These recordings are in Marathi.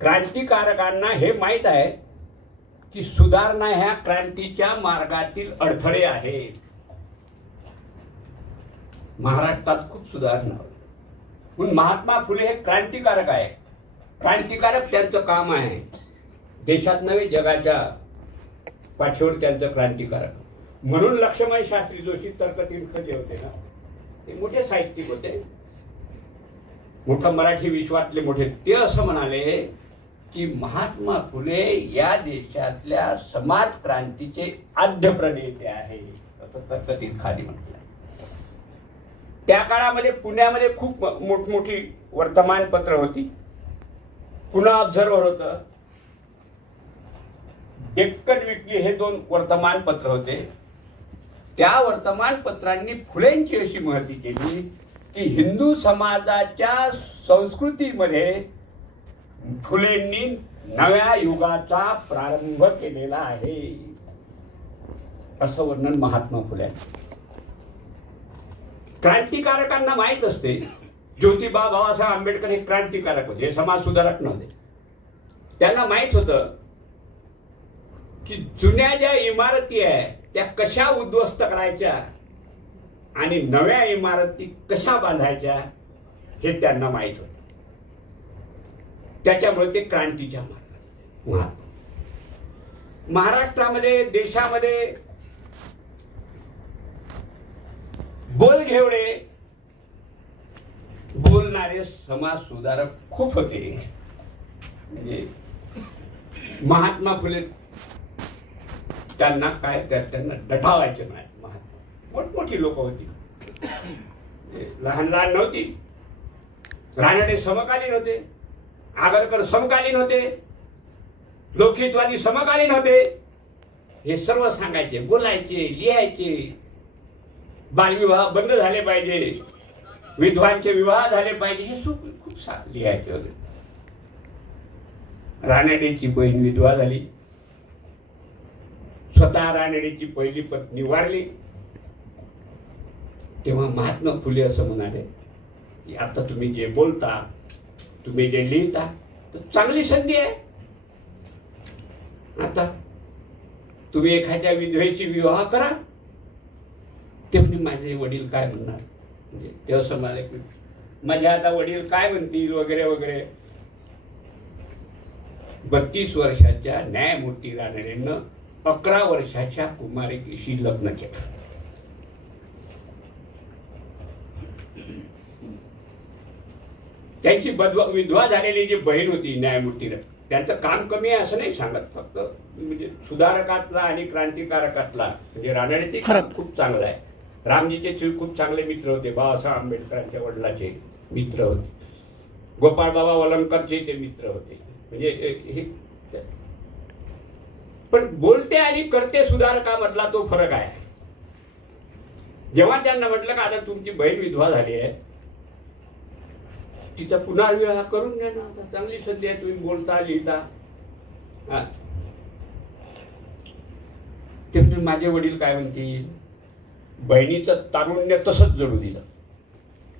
क्रांतिकारकांना हे माहीत आहे की सुधारणा ह्या क्रांतीच्या मार्गातील अडथळे आहेत. महाराष्ट्रात खूप सुधारणा होती. म्हणून महात्मा फुले हे क्रांतिकारक आहे. क्रांतिकारक त्यांचं काम आहे. देशात नव्हे जगाच्या पाठीवर त्यांचं क्रांतिकारक. म्हणून लक्ष्मण शास्त्री जोशी तर्कतीर्थ जे होते ना, ते मोठे साहित्यिक होते, मोठा मराठी विश्वातले मोठे. ते असं म्हणाले की महात्मा फुले या देशातल्या समाज क्रांतीचे आद्य प्रणेते आहे, असं तर्कतीर्थाने म्हटलं. त्या काळामध्ये पुण्यामध्ये खूप मोठमोठी वर्तमानपत्र होती. पुणे ऑब्झर्व्हर होतं, डेक्कन वीकली हे 2 वर्तमानपत्र होते. त्या वर्तमानपत्रांनी फुलेंची अशी महती केली की हिंदू समाजाच्या संस्कृतीमध्ये फुलेंनी नव्या युगाचा प्रारंभ केलेला आहे, असं वर्णन महात्मा फुले. क्रांतिकारकांना माहीत असते ज्योतिबा बाबासाहेब आंबेडकर हे क्रांतिकारक होते, हे समाज सुधारक नव्हते. त्यांना माहीत होतं की जुन्या ज्या इमारती आहे त्या कशा उद्ध्वस्त करायच्या आणि नव्या इमारती कशा बांधायच्या हे त्यांना माहीत होतं. त्याच्यामुळे ते क्रांतीच्या मार्गात. महाराष्ट्रामध्ये, देशामध्ये बोलघेवडे बोलणारे समाज सुधारक खूप होते. म्हणजे महात्मा फुले त्यांना काय त्यांना डठावायचे नाही. मोठमोठी लोक होती, लहान लहान नव्हती. रानडे समकालीन होते, आगरकर समकालीन होते, लोकहितवादी समकालीन होते. हे सर्व सांगायचे, बोलायचे, लिहायचे. बालविवाह बंद झाले पाहिजे, विधवांचे विवाह झाले पाहिजे, हे खूप लिहायचे वगैरे. रानडेची बहीण विधवा झाली, स्वतः रानडेची पहिली पत्नी वारली. तेव्हा महात्मा फुले असं म्हणाले की आता तुम्ही जे बोलता, तुम्ही जे लिहिता, तर चांगली संधी आहे. आता तुम्ही एखाद्या विधवेची विवाह करा. ते म्हणजे माझे वडील काय म्हणणार, म्हणजे ते असं म्हणाले की माझ्या आता वडील काय म्हणतील वगैरे वगैरे. 32 वर्षाच्या न्यायमूर्ती रानडेनं 11 वर्षाच्या कुमारिकेशी लग्न केलं. त्यांची विधवा झालेली जी बहीण होती न्यायमूर्ती, त्यांचं काम कमी आहे असं नाही सांगत, फक्त म्हणजे सुधारकातला आणि क्रांतिकारकातला म्हणजे रानडेचे काम खूप चांगलं आहे. रामजीचे खूप चांगले मित्र होते, बाबासाहेब आंबेडकरांच्या वडिलाचे मित्र होते, गोपाळबाबा वलंगकरचे ते मित्र होते. म्हणजे हे पण बोलते आणि करते सुधारकामधला तो फरक आहे. जेव्हा त्यांना म्हटलं का आता तुमची बहीण विधवा झाली आहे, तिचा पुनर्विवाह करून घ्या ना, आता चांगली संधी आहे, तुम्ही बोलता लिहिता. ते म्हणजे माझे वडील काय म्हणतील. बहिणीचं तारुण्य तसंच जडू दिलं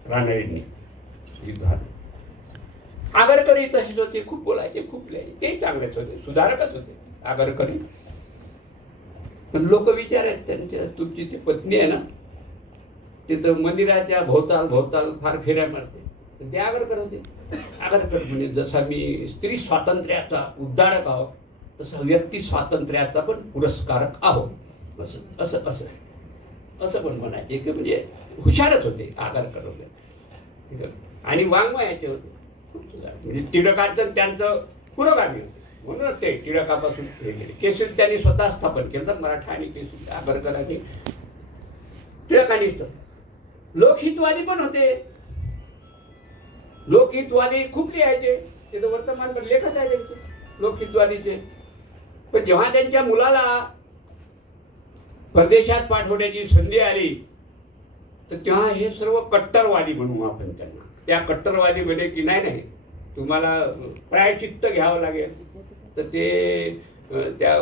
रानडेंनी. आगरकरी तसेच होते, खूप बोलायचे, खूप लिहायचे, ते चांगलेच होते, सुधारकच होते आगरकरी. पण लोक विचारायचे त्यांच्या, तुमची ती पत्नी आहे ना, तिथं मंदिराच्या भोवताल फार फेऱ्या मारते, ते आगरकर होते. आगरकर म्हणजे जसा मी स्त्री स्वातंत्र्याचा उद्धारक आहोत, तसा व्यक्ती स्वातंत्र्याचा पण पुरस्कारक आहोत, असं असं असं असं पण म्हणायचे की म्हणजे हुशारच होते आगरकर होते. आणि वाङ्मयाचे होते, म्हणजे टिळकांचं त्यांचं पुरोगामी होते. म्हणूनच ते टिळकापासून हे गेले. केसरी त्यांनी स्वतः स्थापन केलं तर मराठा आणि केसरी आगरकरांनी टिळकांनीच. लोकहितवादी पण होते, लोकहितवादी खूप लिहायचे, ते तर वर्तमानपत्र लेखच आहे त्यांचे लोकहितवादीचे. पण जेव्हा त्यांच्या मुलाला परदेशात पाठवण्याची संधी आली तर तेव्हा हे सर्व कट्टरवादी म्हणू आपण त्यांना. त्या कट्टरवादीमध्ये की नाही तुम्हाला प्रायश्चित्त घ्यावं लागेल, तर ते त्या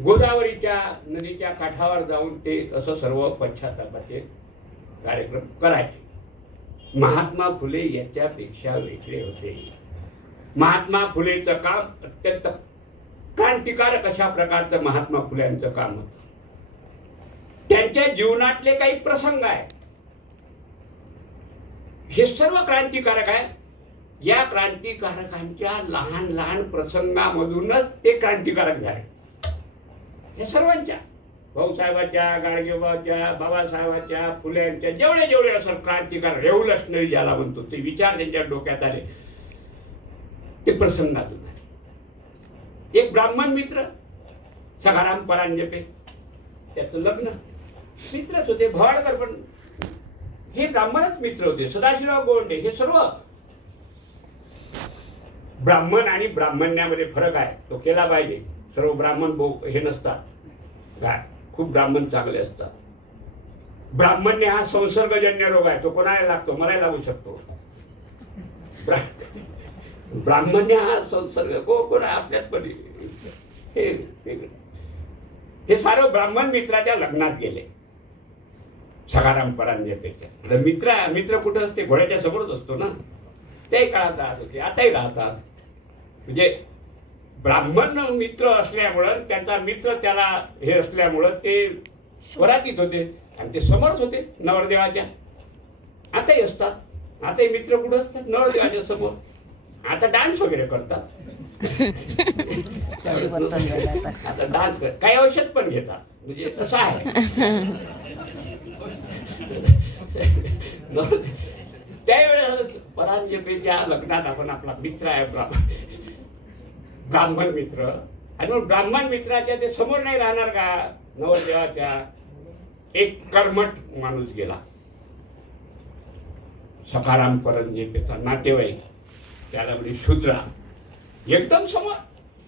गोदावरीच्या नदीच्या काठावर जाऊन ते असं सर्व पश्चातापाचे कार्यक्रम करायचे. महात्मा फुले याच्यापेक्षा वेगळे होते. महात्मा फुलेचं काम अत्यंत क्रांतिकारक अशा प्रकारचं महात्मा फुल्यांचं काम होतं. त्यांच्या जीवनातले काही प्रसंग आहे हे सर्व क्रांतिकारक आहे. या क्रांतिकारकांच्या लहान लहान प्रसंगामधूनच ते क्रांतिकारक झाले. हे सर्वांच्या भाऊसाहेबांच्या, गाडगेबाबांच्या, बाबासाहेबांच्या, फुल्यांच्या जेवढे जेवढे असं क्रांतिकारक रेव्होल्युशनरी ज्याला म्हणतो ते विचार त्यांच्या डोक्यात आले ते प्रसंगातून झाले. एक ब्राह्मण मित्र सखाराम परांजपे, त्याचं लग्न मित्रच होते. भवाडकर पण हे ब्राह्मणच मित्र होते. सदाशिवराव गोंडे हे सर्व ब्राह्मण आणि ब्राह्मण्यामध्ये फरक आहे, तो केला पाहिजे. सर्व ब्राह्मण हे नसतात, खूप ब्राह्मण चांगले असतात. ब्राह्मण्य हा संसर्गजन्य रोग आहे, तो कोणाला लागतो, मला लागू शकतो. ब्राह्मण्य हा संसर्ग कोण आपल्यात पण हे सारं ब्राह्मण मित्राच्या लग्नात गेले. सखाराम परांजपेच्या मित्र कुठं असते, घोड्याच्या समोरच असतो ना. त्याही काळात राहत होते, आताही राहतात. म्हणजे ब्राह्मण मित्र असल्यामुळं, त्यांचा मित्र त्याला हे असल्यामुळं ते वरातीत होते आणि ते समोरच होते नवरदेवाच्या. आताही असतात, आताही मित्र कुठं असतात, नवरदेवाच्या समोर. आता डान्स वगैरे करतात, आता डान्स काही औषध पण घेतात, म्हणजे असं आहे. त्यावेळेस परांजपेच्या लग्नात आपण आपला मित्र आहे ब्राह्मण मित्र, आणि मग ब्राह्मण मित्राच्या ते समोर नाही राहणार का नवरदेवाच्या. एक कर्मठ माणूस गेला, सखाराम परांजपेचा नातेवाईक, त्याला म्हणजे शूद्रा, एकदम समोर.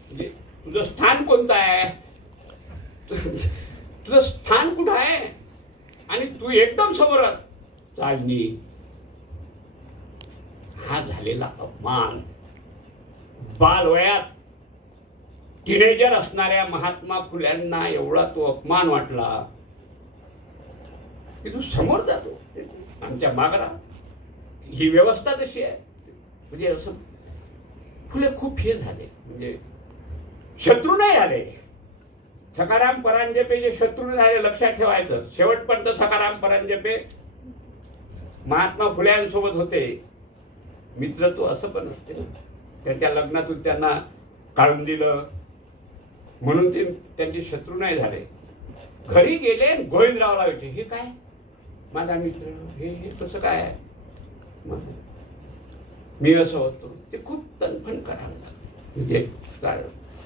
म्हणजे तुझं स्थान कोणतं आहे, तुझं स्थान कुठं आहे, आणि तू एकदम समोर चालली. हा झालेला अपमान. बालवयात टीनेजर असणाऱ्या महात्मा फुल्यांना एवढा तो अपमान वाटला की तू समोर जातो, आमच्या मागरा. ही व्यवस्था तशी आहे. म्हणजे असं फुले खूप हे झाले, म्हणजे शत्रू नाही झाले. सखाराम परांजपे जे शत्रू झाले, लक्षात ठेवायचं. शेवटपर्यंत सखाराम परांजपे महात्मा फुल्यांसोबत होते. मित्रत्व असं पण असते ना. त्यांच्या लग्नातून त्यांना काढून दिलं म्हणून ते त्यांचे शत्रू नाही झाले. घरी गेले, गोविंदरावला विचारले, हे काय माझा मित्र, हे कसं काय आहे, मी असं होतो. ते खूप तनफन करायला लागले. म्हणजे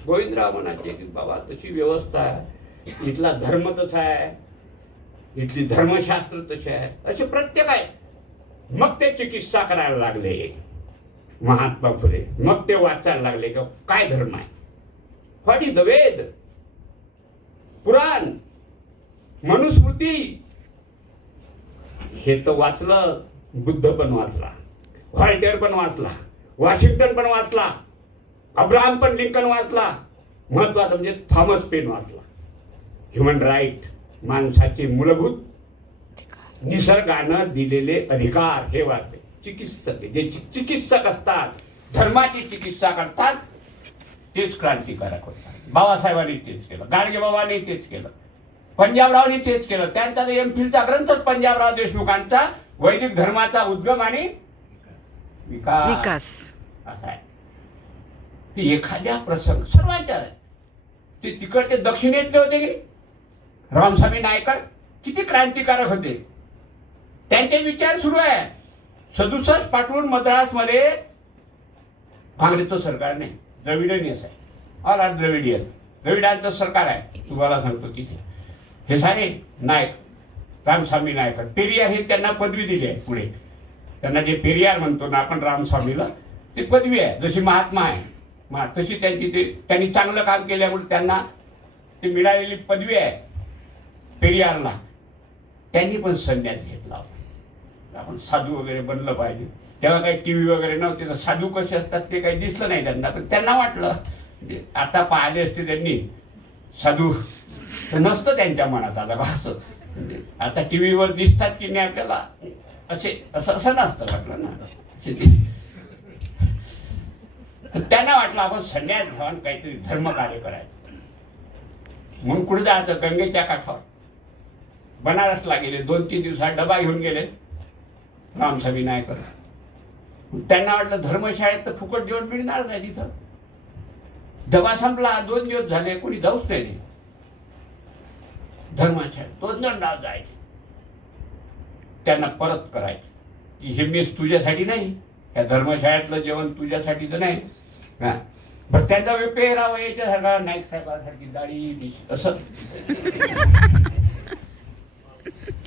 गोविंदराव म्हणायचे की बाबा तशी व्यवस्था आहे, इथला धर्म तसा आहे, इथली धर्मशास्त्र तसे आहे, असे प्रत्येक आहे. मग ते चिकित्सा करायला लागले महात्मा फुले. मग ते वाचायला लागले की काय धर्म आहे, व्हॉट इज द वेद, पुराण, मनुस्मृती. हे तर वाचलं, बुद्ध पण वाचला, व्हॉल्टेअर पण वाचला, वॉशिंग्टन पण वाचला, अब्राहम पण लिंकन वाचला, महत्वाचं म्हणजे थॉमस पेन वाचला. ह्युमन राईट, माणसाचे मूलभूत निसर्गानं दिलेले अधिकार हे वाचले. चिकित्सक जे चिकित्सक असतात, धर्माची चिकित्सा करतात, तेच क्रांतिकारक होतात. बाबासाहेबांनी तेच केलं, गाडगेबाबांनी तेच केलं, पंजाबरावनी तेच केलं. त्यांचा एमफिलचा ग्रंथच पंजाबराव देशमुखांचा वैदिक धर्माचा उद्गम आणि विकास असा आहे. की एखाद्या प्रसंग सर्वांच्या ते तिकडचे दक्षिणेतले होते की रामस्वामी नायकर किती क्रांतिकारक होते. त्यांचे विचार सुरू आहे. 67 पाठवून मद्रासमध्ये काँग्रेसचं सरकार नाही, द्रविडियन आहे, ऑल आर द्रविडियन, द्रविडांचं सरकार आहे. तुम्हाला सांगतो की हे सारे नायक, रामस्वामी नायकर, पेरियार हे त्यांना पदवी दिली आहे. पुढे त्यांना जे पेरियार म्हणतो ना आपण रामस्वामीला, ती पदवी आहे. जशी महात्मा आहे तशी त्यांनी चांगलं काम केल्यामुळे त्यांना ती मिळालेली पदवी आहे. पेरियारला त्यांनी पण संन्यास घेतला. आपण साधू वगैरे बनलं पाहिजे. तेव्हा काही टीव्ही वगैरे नव्हते, तर साधू कसे असतात ते काही दिसलं नाही त्यांना. पण त्यांना वाटलं, आता पाहिले असते त्यांनी साधू, तर नसतं त्यांच्या मनात आलं असं. आता टीव्हीवर दिसतात की नाही आपल्याला, असं नसतं वाटलं ना. त्यांना वाटलं आपण संन्यास घेऊन काहीतरी धर्म कार्य करायचं म्हणून कुठे जायचं गंगेच्या काठावर बनारसला गेले 2-3 दिवसात डबा घेऊन गेले रामस्वामी नायकर. त्यांना वाटलं धर्मशाळेत तर फुकट जेवण मिळणार नाही तिथं. डबा संपला 2 दिवस झाले कोणी जाऊच नाही धर्मशाळेत 2 जण जायचे त्यांना परत करायचे की हे मेस तुझ्यासाठी नाही या धर्मशाळेतलं जेवण तुझ्यासाठी तर नाही हा बरं त्यांचा पेहरावा याच्यासारखा नाईक साहेबांसारखी दाढी असं.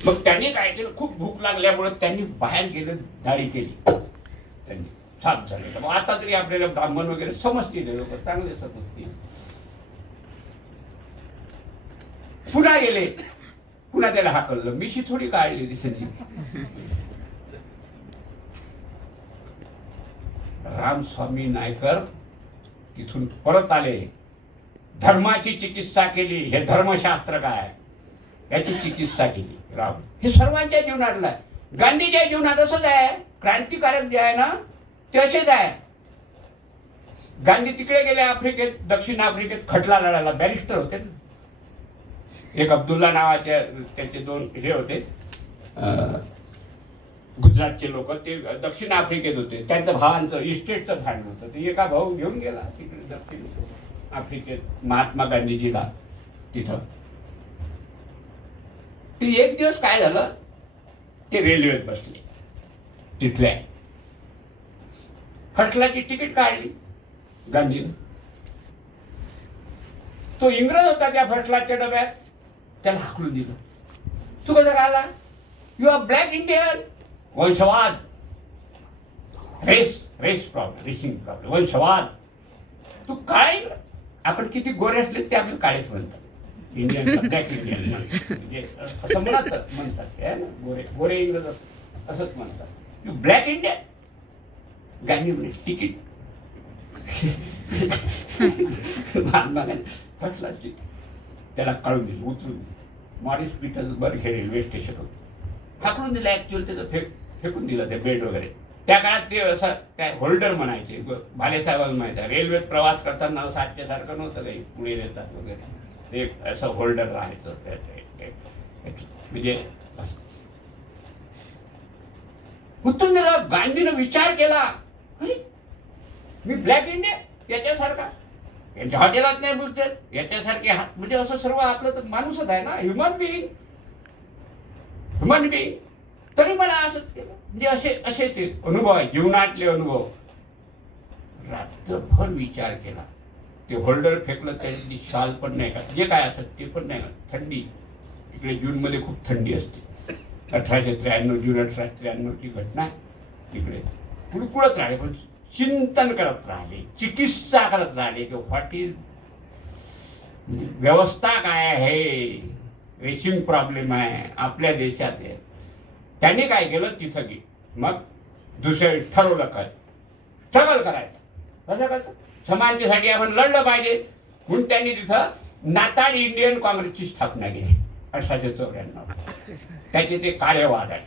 मग त्यांनी काय केलं खूप भूक लागल्यामुळे त्यांनी बाहेर गेले दाढी केली त्यांनी साफ झाले. मग आता तरी आपल्याला ब्राह्मण वगैरे समजतील लोक चांगले समजतील. पुन्हा गेले पुन्हा त्याला हाकललं मिशी थोडी काढली दिसली. रामस्वामी नायकर तिथून परत आले धर्माची चिकित्सा केली. हे धर्मशास्त्र काय याची चिकित्सा केली राम. हे सर्वांच्या जीवनातलं आहे. गांधीच्या जीवनात असंच आहे. क्रांतिकारक जे आहे ना ते असेच आहे. गांधी तिकडे गेले आफ्रिकेत दक्षिण आफ्रिकेत खटला लढायला बॅरिस्टर होते ना. एक अब्दुल्ला नावाचे त्याचे 2 हे होते गुजरातचे लोक ते दक्षिण आफ्रिकेत होते. त्यांच्या भावांचं इस्टेटचं भांडण होतं. ते एका भाऊ घेऊन गेला तिकडे दक्षिण आफ्रिकेत महात्मा गांधीजीला तिथं. ते एक दिवस काय झालं ते रेल्वेत बसले तिथल्या खटल्याची तिकीट काढली गांधीनं. तो इंग्रज होता त्या फटलाच्या डब्यात त्याला हाकलून दिलं. तू कसं आला यू आर ब्लॅक इंडियन वंशवाद रेस प्रॉब्लेम रेसिंग प्रॉब्लेम वंशवाद तू काळे आपण किती गोरे असले ते आपले काळेच म्हणतात. इंडियन ब्लॅक इंडियन म्हणजे असं म्हणतात गोरे गोरे इंग्रज असंच म्हणतात. यू ब्लॅक इंडियन गांधी म्हणे तिकीट फटलाची त्याला काढून दिलं उचलून मॉरिस पीटर्सबर्ग हे रेल्वे स्टेशन होतं हाकलून दिलं. ऍक्च्युअल त्याचं फेकून दिलं ते बेड वगैरे. त्या काळात ते असं काय होल्डर म्हणायचे भालेसाहेबांना माहिती आहे रेल्वेत प्रवास करताना सारख्या सारखं नव्हतं काही पुढे येतात वगैरे ते असं होल्डर राहायचं म्हणजे उचलून दिलं. गांधीनं विचार केला अरे मी ब्लॅक इंडिया याच्यासारखा यांच्या हॉटेलात नाही बोलतात याच्यासारखे म्हणजे असं सर्व आपलं तर माणूसच आहे ना ह्युमन बिईंग तरी मला असंच केलं. म्हणजे असे ते अनुभव आहे जीवनातले अनुभव. रात्रभर विचार केला. ते होल्डर फेकलं त्यांनी शाल पण नाही का जे काय असत ते पण नाही का थंडी इकडे जूनमध्ये खूप थंडी असते. 1893 जून 1893ची घटना तिकडे कुळकुळत राहिले पण चिंतन करत राहिले चिकित्सा करत राहिले की व्हॉट इज व्यवस्था काय आहे. रेसिंग प्रॉब्लेम आहे आपल्या देशात आहे. त्यांनी काय केलं तिथं की मग दुसरे ठरवलं काय स्ट्रगल करायचं कसं कसं समानतेसाठी आपण लढलं पाहिजे म्हणून त्यांनी तिथं नाताळ इंडियन काँग्रेसची स्थापना केली 1894. त्याचे ते कार्यवाद आहे.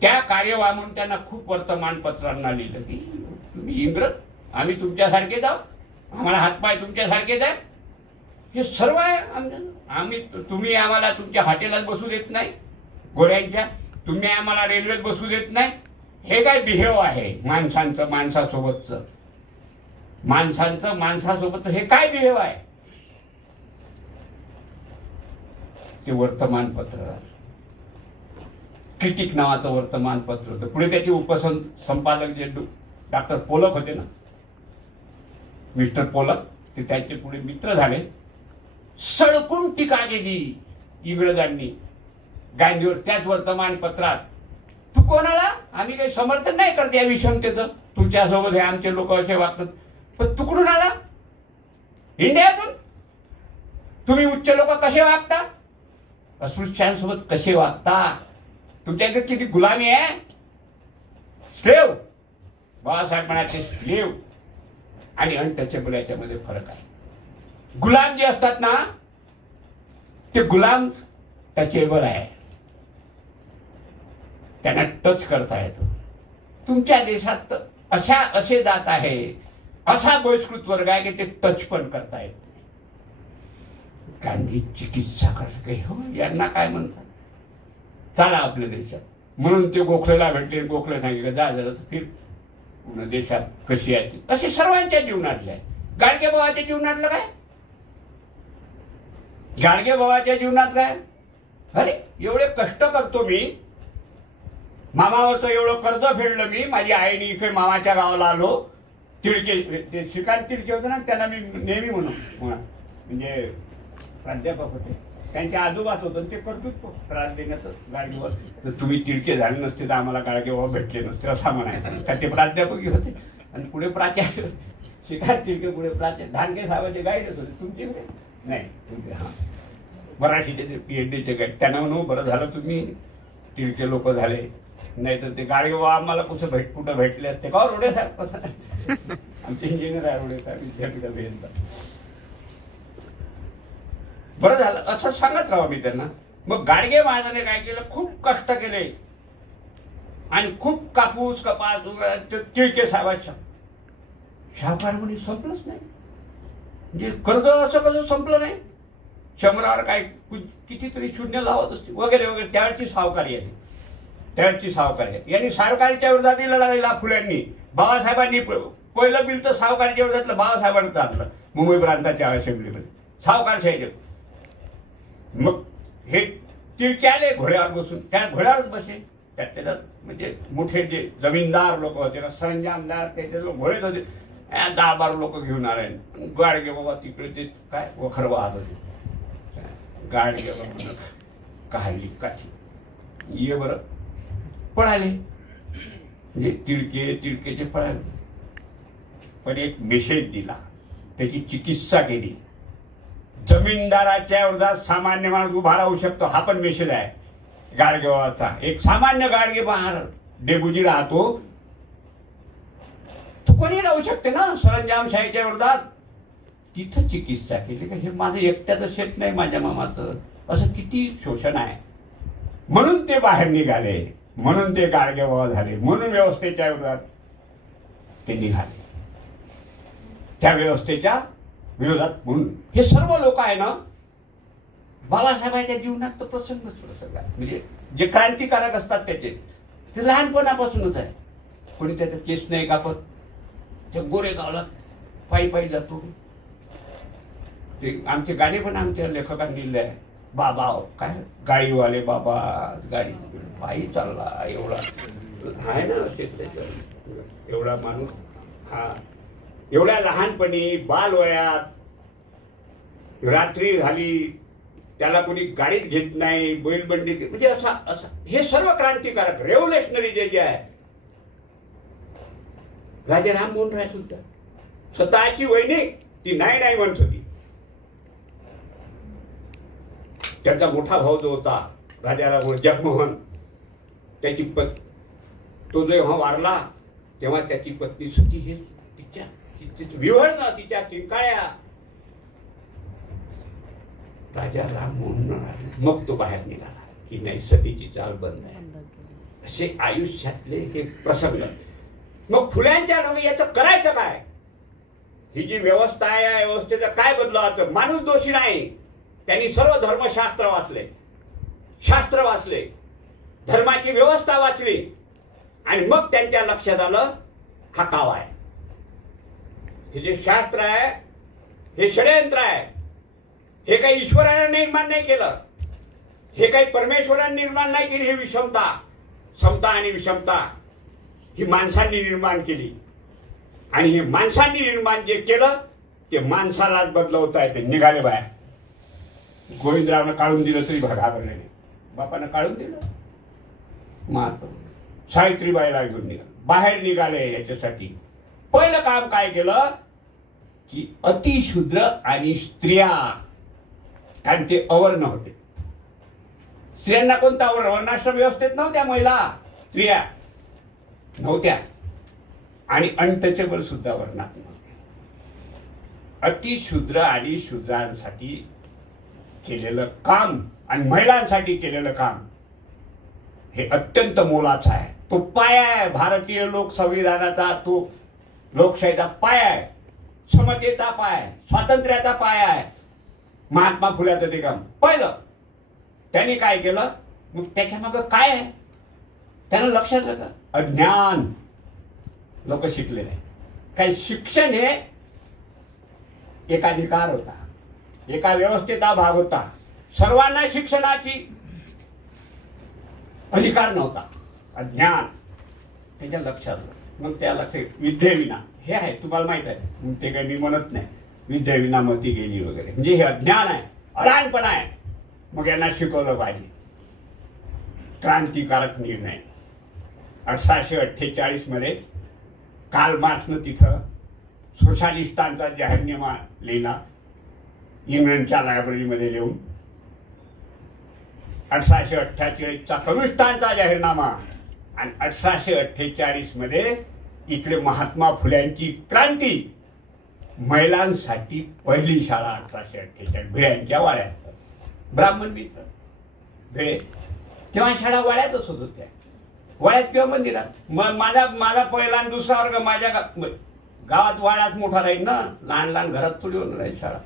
त्या कार्यवाद म्हणून त्यांना खूप वर्तमानपत्रांना लिहिलं की तुम्ही इंग्रज आम्ही तुमच्यासारखेच आहोत आम्हाला हातपाय तुमच्यासारखेच आहे हे सर्व आहे आम्ही तुम्ही आम्हाला तुमच्या हॉटेलात बसू देत नाही गोऱ्यांच्या तुम्ही आम्हाला रेल्वेत बसू देत नाही. हे काय बिहेव आहे माणसांचं माणसासोबतचं हे काय बिहेव आहे. ते वर्तमानपत्र क्रिटिक नावाचं वर्तमानपत्र होतं. पुढे त्याचे उपसंपादक जे डॉक्टर पोलक होते ना मिस्टर पोलक ते त्याचे पुढे मित्र झाले. सडकून टीका केली इंग्रजांनी गांधीवर त्याच वर्तमानपत्रात. तू कोणाला आम्ही काही समर्थन नाही करत या विषमतेचं तुमच्यासोबत हे आमचे लोक असे वागतात पण तू कुठून आला इंडियातून तुम्ही उच्च लोक कसे वागता अस्पृश्यांसोबत कसे वागता तुमच्याकडे किती गुलामी आहे. स्लेव बाळासाहेब म्हणायचे स्लेव आणि अनटचेबल याच्यामध्ये फरक आहे. गुलाम जे असतात ना ते गुलाम टचेबल आहे त्यांना टच करता येतो. तुमच्या देशात असे जात आहे, असा बहिष्कृत वर्ग आहे की ते टच पण करता येत नाही. गांधी चिकित्सा करते हो, यांना काय म्हणतात, चला आपल्या देशात. म्हणून ते गोखलेला भेटले, गोखले सांगितलं जा जरा फिर पूर्ण देशात कशी आहे ती. असे सर्वांच्या जीवनातले आहे. गाडगे बाबाच्या जीवनातलं काय, गाडगे बाबाच्या जीवनात काय, अरे एवढे कष्ट करतो मी, मामावरचं एवढं कर्ज फेडलं मी, माझी आईने इकडे मामाच्या गावाला आलो. तिडके, ते शिकार तिडके होते ना, त्यांना मी नेहमी म्हणजे प्राध्यापक होते, त्यांच्या आजोबाच होतं, ते करतोच त्रास देण्याचं गाडगेवर. तर तुम्ही तिडके झाले नसते तर आम्हाला गाडगे बाबा भेटले नसते असं म्हणायचं. तर ते प्राध्यापकही होते आणि पुढे प्राचार्य, शिकार तिडके पुढे प्राचार्य. धानके साहेबांचे गाईडच होते तुमचे नाही, तुमचे हां मराठीचे PhDचे गाईड. त्यांना म्हणून बरं झालं तुम्ही तिडके लोक झाले, नाही तर ते गाडगे बाबा आम्हाला कुठं भेटले असते का रोडे साहेब. कसं आमचे इंजिनियर आहे रोडे साहेब, विद्यापीठात भेटतात. बरं झालं असं सांगत राहा मी त्यांना. मग गाडगे महाराजांनी काय केलं, खूप कष्ट केले आणि खूप कापूस कपास तिळके साहेबांच्या. शाहूकार म्हणे संपलंच नाही, म्हणजे कर्ज असं कसं संपलं नाही. शंभरावर काय कितीतरी शून्य लावत असते वगैरे वगैरे. त्यावेळची सावकारी आहे, त्यावेळची सावकारी आहे. यांनी सावकारीच्या विरोधात लढा दिला फुल्यांनी. बाबासाहेबांनी पहिलं बिल तर सावकारीच्या विरोधातलं बाबासाहेबांनी चाललं मुंबई प्रांताच्या असेंब्लीमध्ये, सावकारशाहीचे. मग हे तिळके आले घोड्यावर बसून, त्या घोड्यावरच बसे. त्याच्यात म्हणजे मोठे जे जमीनदार लोक होते ना, सरंजामदार, त्याचे लोक घोडेच होते. 10-12 लोक घेऊन आले. गाडगे बाबा तिकडे ते काय वखर वाहत होते. गाडगे बाबा काढली काठी, ये बरं पळाले, म्हणजे तिळकेचे पळाले. पण एक मेसेज दिला, त्याची चिकित्सा केली. जमीनदाराच्या विरोधात सामान्य माणूस उभा राहू शकतो, हा पण मेसेज आहे गाडगे बाबाचा. एक सामान्य गाडगे बाहेर डेबुजी राहतो, तो कोणी राहू शकते ना सरंजामशाहीच्या विरोधात. तिथं चिकित्सा केली का हे माझं एकट्याचं शेत नाही, माझ्या मामाचं. असं किती शोषण आहे. म्हणून ते बाहेर निघाले, म्हणून ते गाडगे बाबा झाले, म्हणून व्यवस्थेच्या विरोधात ते निघाले, त्या व्यवस्थेच्या विरोधात. म्हणून हे सर्व लोक आहे ना बाबासाहेबांच्या जीवनात तर प्रसंगच सगळा, म्हणजे जे क्रांतिकारक असतात त्याचे ते लहानपणापासूनच आहे. कोणी त्याचा केस नाही कापत, ते गोरेगावला पायी पायी जातो. ते आमचे गाणे पण आमच्या लेखकांनी लिहिले आहे. बाबा काय गाडीवाले बाबा, गाडी पायी चालला, एवढा आहे ना त्याच्या एवढा माणूस. हा एवढ्या लहानपणी बालवयात रात्री झाली, त्याला कोणी गाडीत घेत नाही, बैलबंडी, म्हणजे असं हे सर्व क्रांतिकारक रेव्होल्युशनरी जे आहे. राजा राममोहन राय सुद्धा स्वतःची वहिनी ती नाही म्हणत होती. त्याचा मोठा भाऊ जो होता राजा राममोहन, जगमोहन, त्याची तो जेव्हा वारला तेव्हा त्याची पत्नी सती हे तिच्या विव्हळणं, तिच्या टिंकाळ्या राजा राममोहन. मग तो बाहेर निघाला की नाही सतीची चाल बंद आहे. असे आयुष्यातले हे प्रसंग. मग फुल्यांच्या लोक याचं करायचं काय, ही जी व्यवस्था आहे या व्यवस्थेचं काय बदलावं. माणूस दोषी नाही, त्यांनी सर्व धर्मशास्त्र वाचले, शास्त्र वाचले, धर्माची व्यवस्था वाचली आणि मग त्यांच्या लक्षात आलं हा कावा आहे. हे जे शास्त्र आहे हे षडयंत्र आहे. हे काही ईश्वराने निर्माण नाही केलं, हे काही परमेश्वराने निर्माण नाही केली. ही विषमता, समता आणि विषमता ही माणसांनी निर्माण केली. आणि हे माणसांनी निर्माण जे केलं ते माणसालाच बदलवता येते. निघाले बाहेर. गोविंदरावनं काढून दिलं तरी घाबरले नाही, बापानं काढून दिलं. महात्मा सावित्रीबाईला घेऊन निघाले, बाहेर निघाले. याच्यासाठी पहिलं काम काय केलं की अतिशूद्र आणि स्त्रिया, कारण ते अवर्ण होते. स्त्रियांना कोणता अवर्ण, वर्णाश्रम व्यवस्थेत नव्हत्या महिला, स्त्रिया नव्हत्या आणि अनटचेबल सुद्धा वर्णात नव्हते. अतिशूद्र आणि शूद्रांसाठी केलेलं काम आणि महिलांसाठी केलेलं काम हे अत्यंत मोलाचं आहे. तो पाया आहे भारतीय लोक संविधानाचा, तो लोकशाहीचा पाया आहे, समतेचा पाया आहे, स्वातंत्र्याचा पाया आहे. महात्मा फुल्याचं ते काम पहिलं त्यांनी काय केलं. मग त्याच्या मागं काय आहे त्यांना लक्षात आलं का? अज्ञान. लोक शिकले नाही. काही शिक्षण हे एक अधिकार होता, एका व्यवस्थेचा भाग होता. सर्वांना शिक्षणाची अधिकार नव्हता. अज्ञान त्याच्या लक्षात आलं. मग त्या लक्षात विद्येविना हे आहे, तुम्हाला माहित आहे. मग ते काही मी म्हणत नाही विद्येविना मती गेली वगैरे, म्हणजे हे अज्ञान आहे, अडाणपणा आहे. मग यांना शिकवलं पाहिजे. क्रांतिकारक निर्णय 1848 मध्ये कार्ल मार्क्सनं तिथं सोशालिस्टांचा जाहीरनामा लिहिला, इंग्लंडच्या लायब्ररीमध्ये लिहून. 1848चा कम्युनिस्टांचा जाहीरनामा आणि 1848 मध्ये इकडे महात्मा फुल्यांची क्रांती. महिलांसाठी पहिली शाळा 1848 भिड्यांच्या वाड्यात, ब्राह्मण मित्र भिडे. तेव्हा शाळा वाड्यातच होत होत्या, वाड्यात किंवा मंदिरात. माझा पहिला आणि दुसरा वर्ग माझ्या गावात वाड्यात मोठा राहील ना, लहान लहान घरात थोडी होणार राहील शाळा.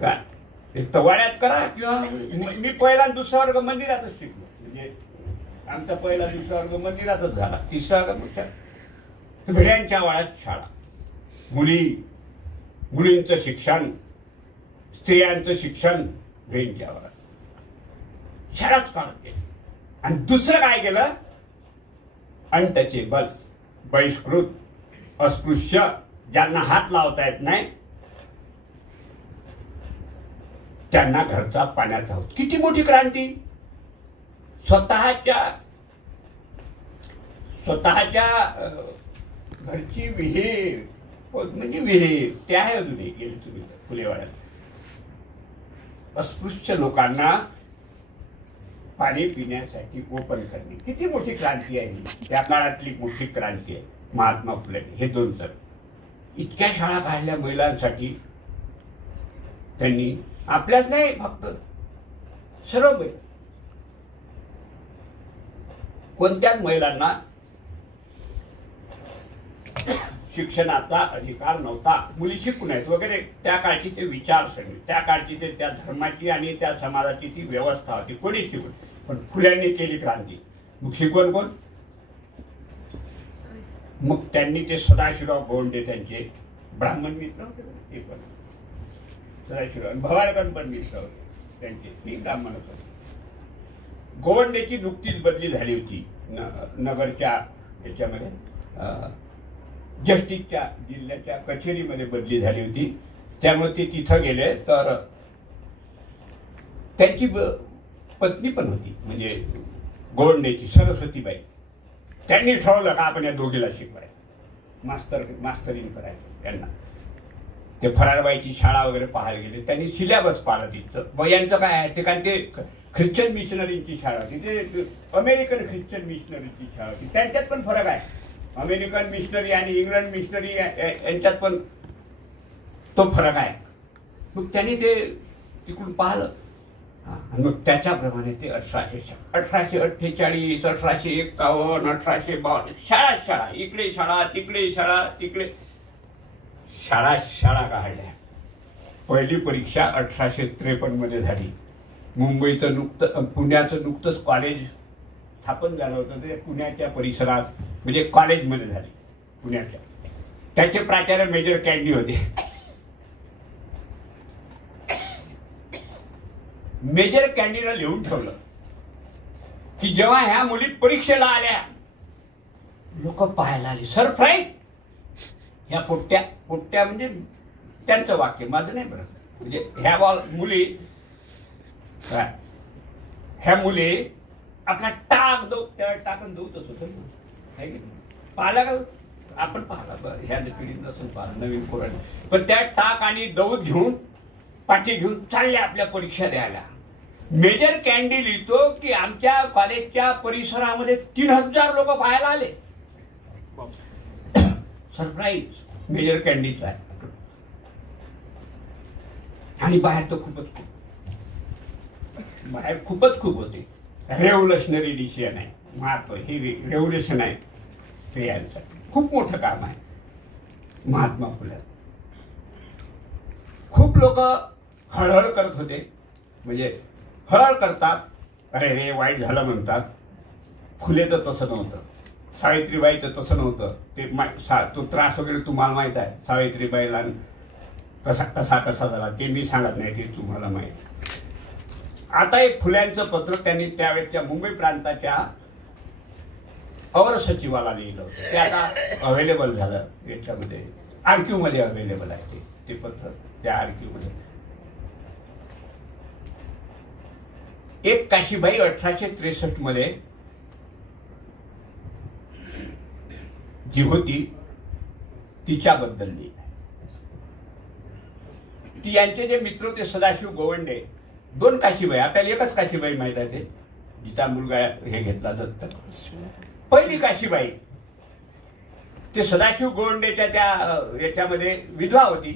काय एक तर वाड्यात करा, किंवा मी पहिला आणि दुसरा वर्ग मंदिरातच शिकलो. म्हणजे आमचा पहिला दुसरा वर्ग मंदिरातच झाला, तिसरा वर्ग मोठ्या भिड्यांच्या वाड्यात शाळा. मुलींचं शिक्षण, स्त्रियांचं शिक्षण भिड्यांच्या वाड्यात शाळाच काढत केली. आणि दुसरं काय केलं, अनटचेबल, बहिष्कृत, अस्पृश्य, ज्यांना हात लावता येत नाही त्यांना घरचा पाण्याचा होत. किती मोठी क्रांती. स्वतःच्या घरची विहीर, म्हणजे विहीर ते आहे अजूनही, गेली तुम्ही फुलेवाड्यात. अस्पृश्य लोकांना पाणी पिण्यासाठी ओपन करणे, किती मोठी क्रांती आहे. त्या काळातली मोठी क्रांती आहे. महात्मा फुले हे दोन सर इतक्या शाळा काढल्या महिलांसाठी. त्यांनी आपल्याच नाही, फक्त सर्व महिला, कोणत्याच महिलांना शिक्षणाचा अधिकार नव्हता. मुली शिकू नयेत वगैरे. त्या काळची ते विचारसरणी, त्या काळची ते त्या धर्माची आणि त्या समाजाची ती व्यवस्था होती. कोणी शिकून, पण फुल्यांनी केली क्रांती. मग शिकवण कोण? मग त्यांनी ते सदाशिवराव गोंडे, त्यांचे ब्राह्मण मित्र होते ते पण, सदाशिवराव भवाळकर पण मित्र होते त्यांचे, ती ब्राह्मणच होते. गोवंडेची नुकतीच बदली झाली होती नगरच्या याच्यामध्ये, जस्टिसच्या जिल्ह्याच्या कचेरीमध्ये बदली झाली होती. त्यामुळे ते तिथं गेले. तर त्यांची पत्नी पण होती, म्हणजे गोवंडेची सरस्वतीबाई. त्यांनी ठरवलं का आपण या दोघीला शिकवायचं, मास्तरीन करायचं त्यांना. ते फरारबाईची शाळा वगैरे पाहायला गेले. त्यांनी सिलेबस पाहिला तिथं. यांचं काय आहे ते, कारण ते ख्रिश्चन मिशनरीची शाळा होती, ते अमेरिकन ख्रिश्चन मिशनरीची शाळा होती. त्यांच्यात पण फरक आहे. अमेरिकन मिशनरी आणि इंग्लंड मिशनरी यांच्यात पण तो फरक आहे. मग त्यांनी ते तिकडून पाहिलं. आणि मग त्याच्याप्रमाणे ते 1848, 1851, 1852 शाळा, इकडे शाळा, तिकडे शाळा, तिकडे शाळा काढल्या. पहिली परीक्षा 1853 मध्ये झाली. पुण्याचं नुकतंच कॉलेज स्थापन झालं होतं, ते पुण्याच्या परिसरात, म्हणजे कॉलेजमध्ये झाले पुण्याच्या. त्याचे प्राचार्य मेजर कॅन्डी होते. मेजर कॅन्डीला लिहून ठेवलं की जेव्हा ह्या मुली परीक्षेला आल्या, लोक पाहायला आली. सरप्राईज. ह्या पोट्ट्या म्हणजे त्यांचं वाक्य, माझं नाही बरं. म्हणजे ह्या मुली आपला टाकून देऊतच होतं. पाहिला का आपण? पाहिला ह्या पिढीत नसून पाहिला, नवीन पोरांनी. पण त्या टाक आणि दौत घेऊन, पाठी घेऊन चालल्या आपल्या परीक्षा द्यायला. मेजर कॅन्डी लिहितो की आमच्या कॉलेजच्या परिसरामध्ये 3000 लोक पाहायला आले. सरप्राईज मेजर कॅन्डीचा आहे. आणि बाहेर तर खूपच खूप होते. रेव्होल्युशनरी डिसिजन आहे. महत्व, ही रेव्होल्युशन आहे स्त्रियांसाठी. खूप मोठं काम आहे महात्मा फुले. खूप लोक हळहळ करत होते, म्हणजे हळहळ करतात, अरे रे वाईट झालं म्हणतात. फुलेचं तसं नव्हतं, सावित्रीबाईचं तसं नव्हतं. ते तो त्रास वगैरे तुम्हाला माहीत आहे. सावित्रीबाईला कसा झाला ते मी सांगत नाही, ते तुम्हाला माहीत. आता एक फुल्यांचं पत्र त्यांनी त्यावेळेच्या मुंबई प्रांताच्या अवर सचिवाला लिहिलं होतं. ते आता अवेलेबल झालं याच्यामध्ये, आरक्यू मध्ये अवेलेबल आहे ते पत्र. त्या आरक्यू मध्ये एक काशीबाई 1863 मध्ये जी होती तिच्याबद्दल लिहिलं. ती यांचे जे मित्र होते सदाशिव गोवंडे, 2 काशीबाई, आपल्याला एकच काशीबाई माहित आहे, ते जिचा मुलगा हे घेतला दत्तक. पहिली काशीबाई ते सदाशिव गोवंडेच्या त्या याच्यामध्ये विधवा होती.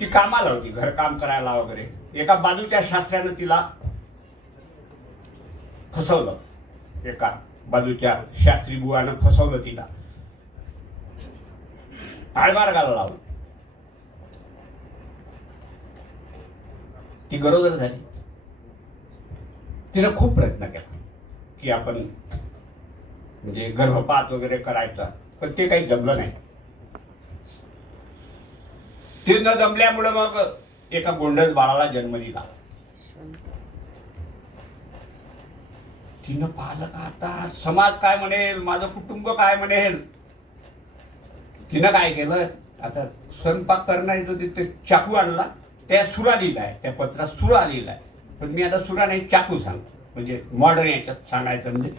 ती कामाला होती, घरकाम करायला वगैरे. एका बाजूच्या शास्त्रानं तिला फसवलं, एका बाजूच्या शास्त्री बुवानं फसवलं तिला, आळमार्गाला लावलं. ती गरोदर झाली. तिनं खूप प्रयत्न केला की आपण म्हणजे गर्भपात वगैरे करायचा, पण ते काही जमलं नाही. ते न जमल्यामुळे मग एका गोंडस बाळाला जन्म दिला. तिनं पाहिलं का आता समाज काय म्हणेल, माझं कुटुंब काय म्हणेल. तिनं काय केलं, आता स्वयंपाक करणारी जो ते चाकू आणला, त्या सुरा लिहिलाय, त्या पत्रात सुरा लिहिलाय. पण मी आता सुरा नाही, चाकू सांगतो, म्हणजे मॉडर्न याच्यात सांगायचं. म्हणजे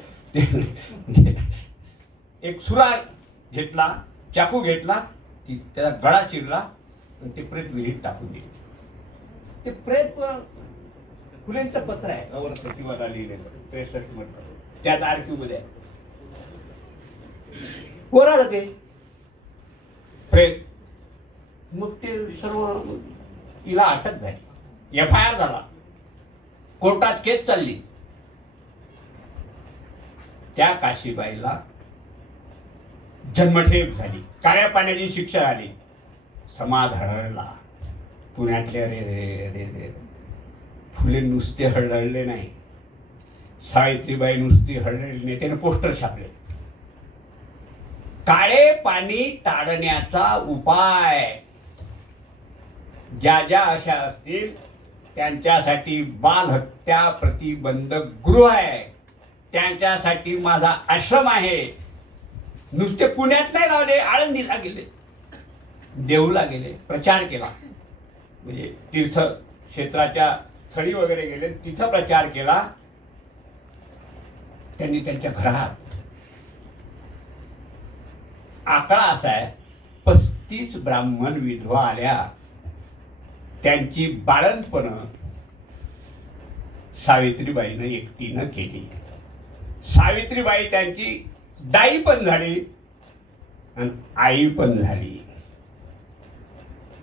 एक सुरा घेतला, चाकू घेतला, त्याचा गळा चिरला आणि ते प्रेत विहिरीत टाकून दिले. ते प्रेत फुलेंचं पत्र आहे, अवर सचिवाला लिहिलेलं, 63 मध्ये, त्यात आरक्यू मध्ये आहे. वर आलं ते प्रेत. मग ते सर्व, तिला अटक झाली, FIR झाला, कोर्टात केस चालली. त्या काशीबाईला जन्मठेप झाली, काळ्या पाण्याची शिक्षा झाली. समाज हळहळला. पुण्यातले रे रे रे रे फुले नुसते हळहळले नाही, सावित्रीबाई नुसती हळहळली नाही, त्याने पोस्टर छापले, काळे पाणी टाळण्याचा उपाय. ज्या ज्या अशा असतील त्यांच्यासाठी बाल हत्या प्रतिबंधक गृह आहे, त्यांच्यासाठी माझा आश्रम आहे. नुसते पुण्यात नाही लावले, आळंदीला गेले, देऊला गेले, प्रचार केला. म्हणजे तीर्थ क्षेत्राच्या स्थळी वगैरे गेले, तिथं प्रचार केला त्यांनी. त्यांच्या घरात आकडा असा आहे, 35 ब्राह्मण विधवा आल्या. त्यांची बाळंतपण सावित्रीबाईनं एकटीनं केली. सावित्रीबाई त्यांची दाई पण झाली आणि आई पण झाली.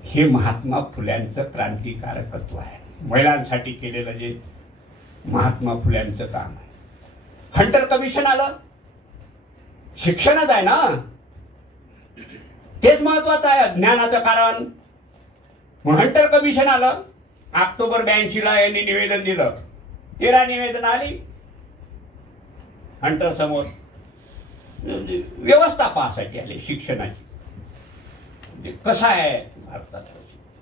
हे महात्मा फुल्यांचं क्रांतिकारकत्व आहे, महिलांसाठी केलेलं जे महात्मा फुल्यांचं काम आहे. हंटर कमिशन आलं, शिक्षणच आहे ना, तेच महत्वाचं आहे, ज्ञानाचं कारण. मग हंटर कमिशन आलं. ऑक्टोबर 82 यांनी निवेदन दिलं, 13 निवेदन आली हंटर समोर. व्यवस्था पाहासाठी आली शिक्षणाची, म्हणजे कसं आहे भारतात.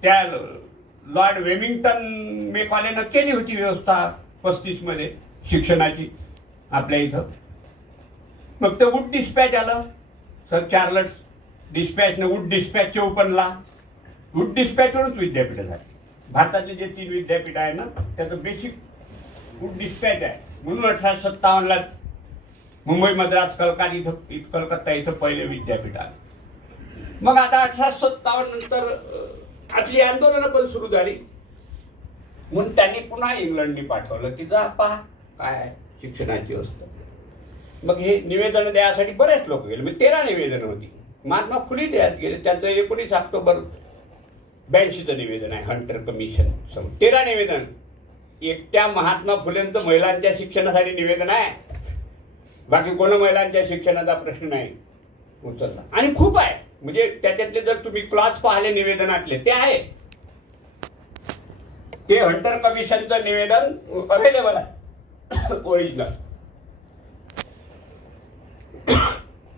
त्या लॉर्ड वेमिंग्टन मेकॉलेनं केली होती व्यवस्था 35 मध्ये शिक्षणाची आपल्या इथं. मग ते वुड डिस्पॅच आलं, सर चार्लस डिस्पॅचनं वुड डिस्पॅचचे ओपनला. वुड डिस्पॅचवरूनच विद्यापीठ झाली. भारताचे जे 3 विद्यापीठ आहे ना, त्याचं बेसिक वुड डिस्पॅच आहे. म्हणून 1857 मुंबई, मद्रास, कलकत्ता इथं पहिले विद्यापीठ आलं. मग आता 1857 नंतर आपली आंदोलनं पण सुरू झाली. म्हणून त्यांनी पुन्हा इंग्लंडनी पाठवलं की जा पहा काय शिक्षणाची व्यवस्था. मग हे निवेदन द्यायसाठी बरेच लोक गेले. मग 13 निवेदन होती. महात्मा फुले त्यात गेले. त्यांचं 19 ऑक्टोबर 82 निवेदन आहे हंटर कमिशन. 13 निवेदन. एकट्या महात्मा फुलेंचं महिलांच्या शिक्षणासाठी निवेदन आहे. बाकी कोण महिलांच्या शिक्षणाचा प्रश्न नाही उचलला. आणि खूप आहे, म्हणजे त्याच्यातले जर तुम्ही क्लॉज पाहिले निवेदनातले ते आहे, ते हंटर कमिशनचं निवेदन अवेलेबल आहे ओरिजिनल.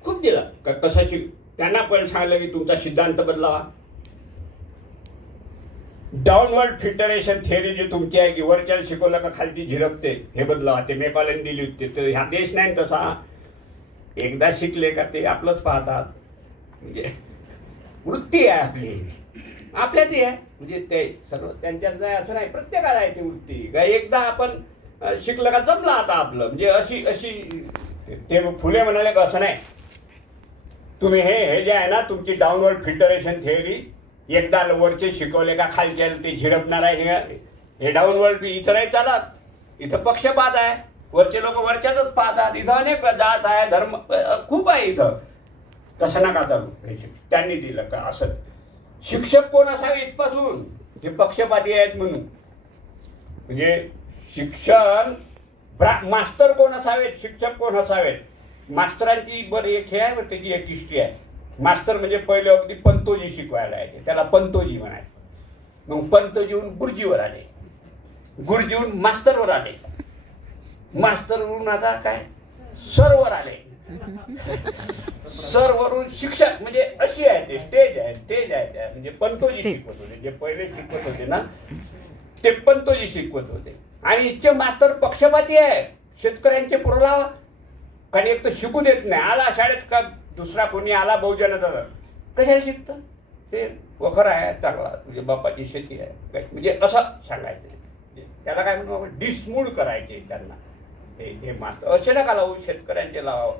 खूप दिलं कसं त्यांना पण सांगलं की तुमचा सिद्धांत बदलावा. डाऊनवर्ड फिल्टरेशन थिअरी जी तुमची आहे की वरच्या शिकवलं का खालची झिरपते हे बदलावा. ते मेकॉलेने दिली होती. तर ह्या देश नाही तसा, एकदा शिकले का ते आपलंच पाहतात. म्हणजे वृत्ती आहे आपली, आपल्याची आहे. म्हणजे ते सर्व त्यांच्यात नाही असं नाही, प्रत्येकाला आहे ती वृत्ती. एकदा आपण शिकलं का जमलं आता आपलं. म्हणजे अशी अशी ते फुले म्हणाले का असं नाही. तुम्ही हे जे आहे ना तुमची डाऊनवर्ड फिल्टरेशन थिअरी एकदा वरचे शिकवले का खालच्या ते झिरपणार आहे. हे डाऊनवर्ड इथं नाही चालत. इथं पक्षपात आहे. वरचे लोक वरच्यातच पाहतात. इथं अनेक जात आहे, धर्म खूप आहे इथं. तसं नका चालू. त्यांनी दिलं का असं शिक्षक कोण असावे इथपासून हे पक्षपाती आहेत म्हणून. म्हणजे शिक्षण मास्तर कोण असावेत, शिक्षक कोण असावेत. मास्तरांची बरं एक हे आहे, बरं त्याची एक हिस्ट्री आहे. मास्तर म्हणजे पहिले अगदी पंतोजी शिकवायला यायचे, त्याला पंतोजी म्हणायचे. मग पंतोजीहून गुरुजीवर आले, गुरुजीहून मास्तरवर आले, मास्तरवरून आता काय सरवर आले, सरवरून शिक्षक. म्हणजे अशी आहे ते स्टेज आहे, स्टेज आहे त्या. म्हणजे पंतोजी शिकवत होते, जे पहिले शिकवत होते ना ते पंतोजी शिकवत होते. आणि इथचे मास्तर पक्षपाती आहे. शेतकऱ्यांचे पुरवठा कारण एक तर शिकू देत नाही. आला शाळेत का दुसरा कोणी आला बहुजनाचा कशाला शिकतं. ते वखर आहे चांगला, तुझ्या बापाची शेती आहे म्हणजे असं सांगायचं. त्याला काय म्हणतो आपण डिसमूड करायचे त्यांना. हे मास्तर असे नका लावू, शेतकऱ्यांचे लावा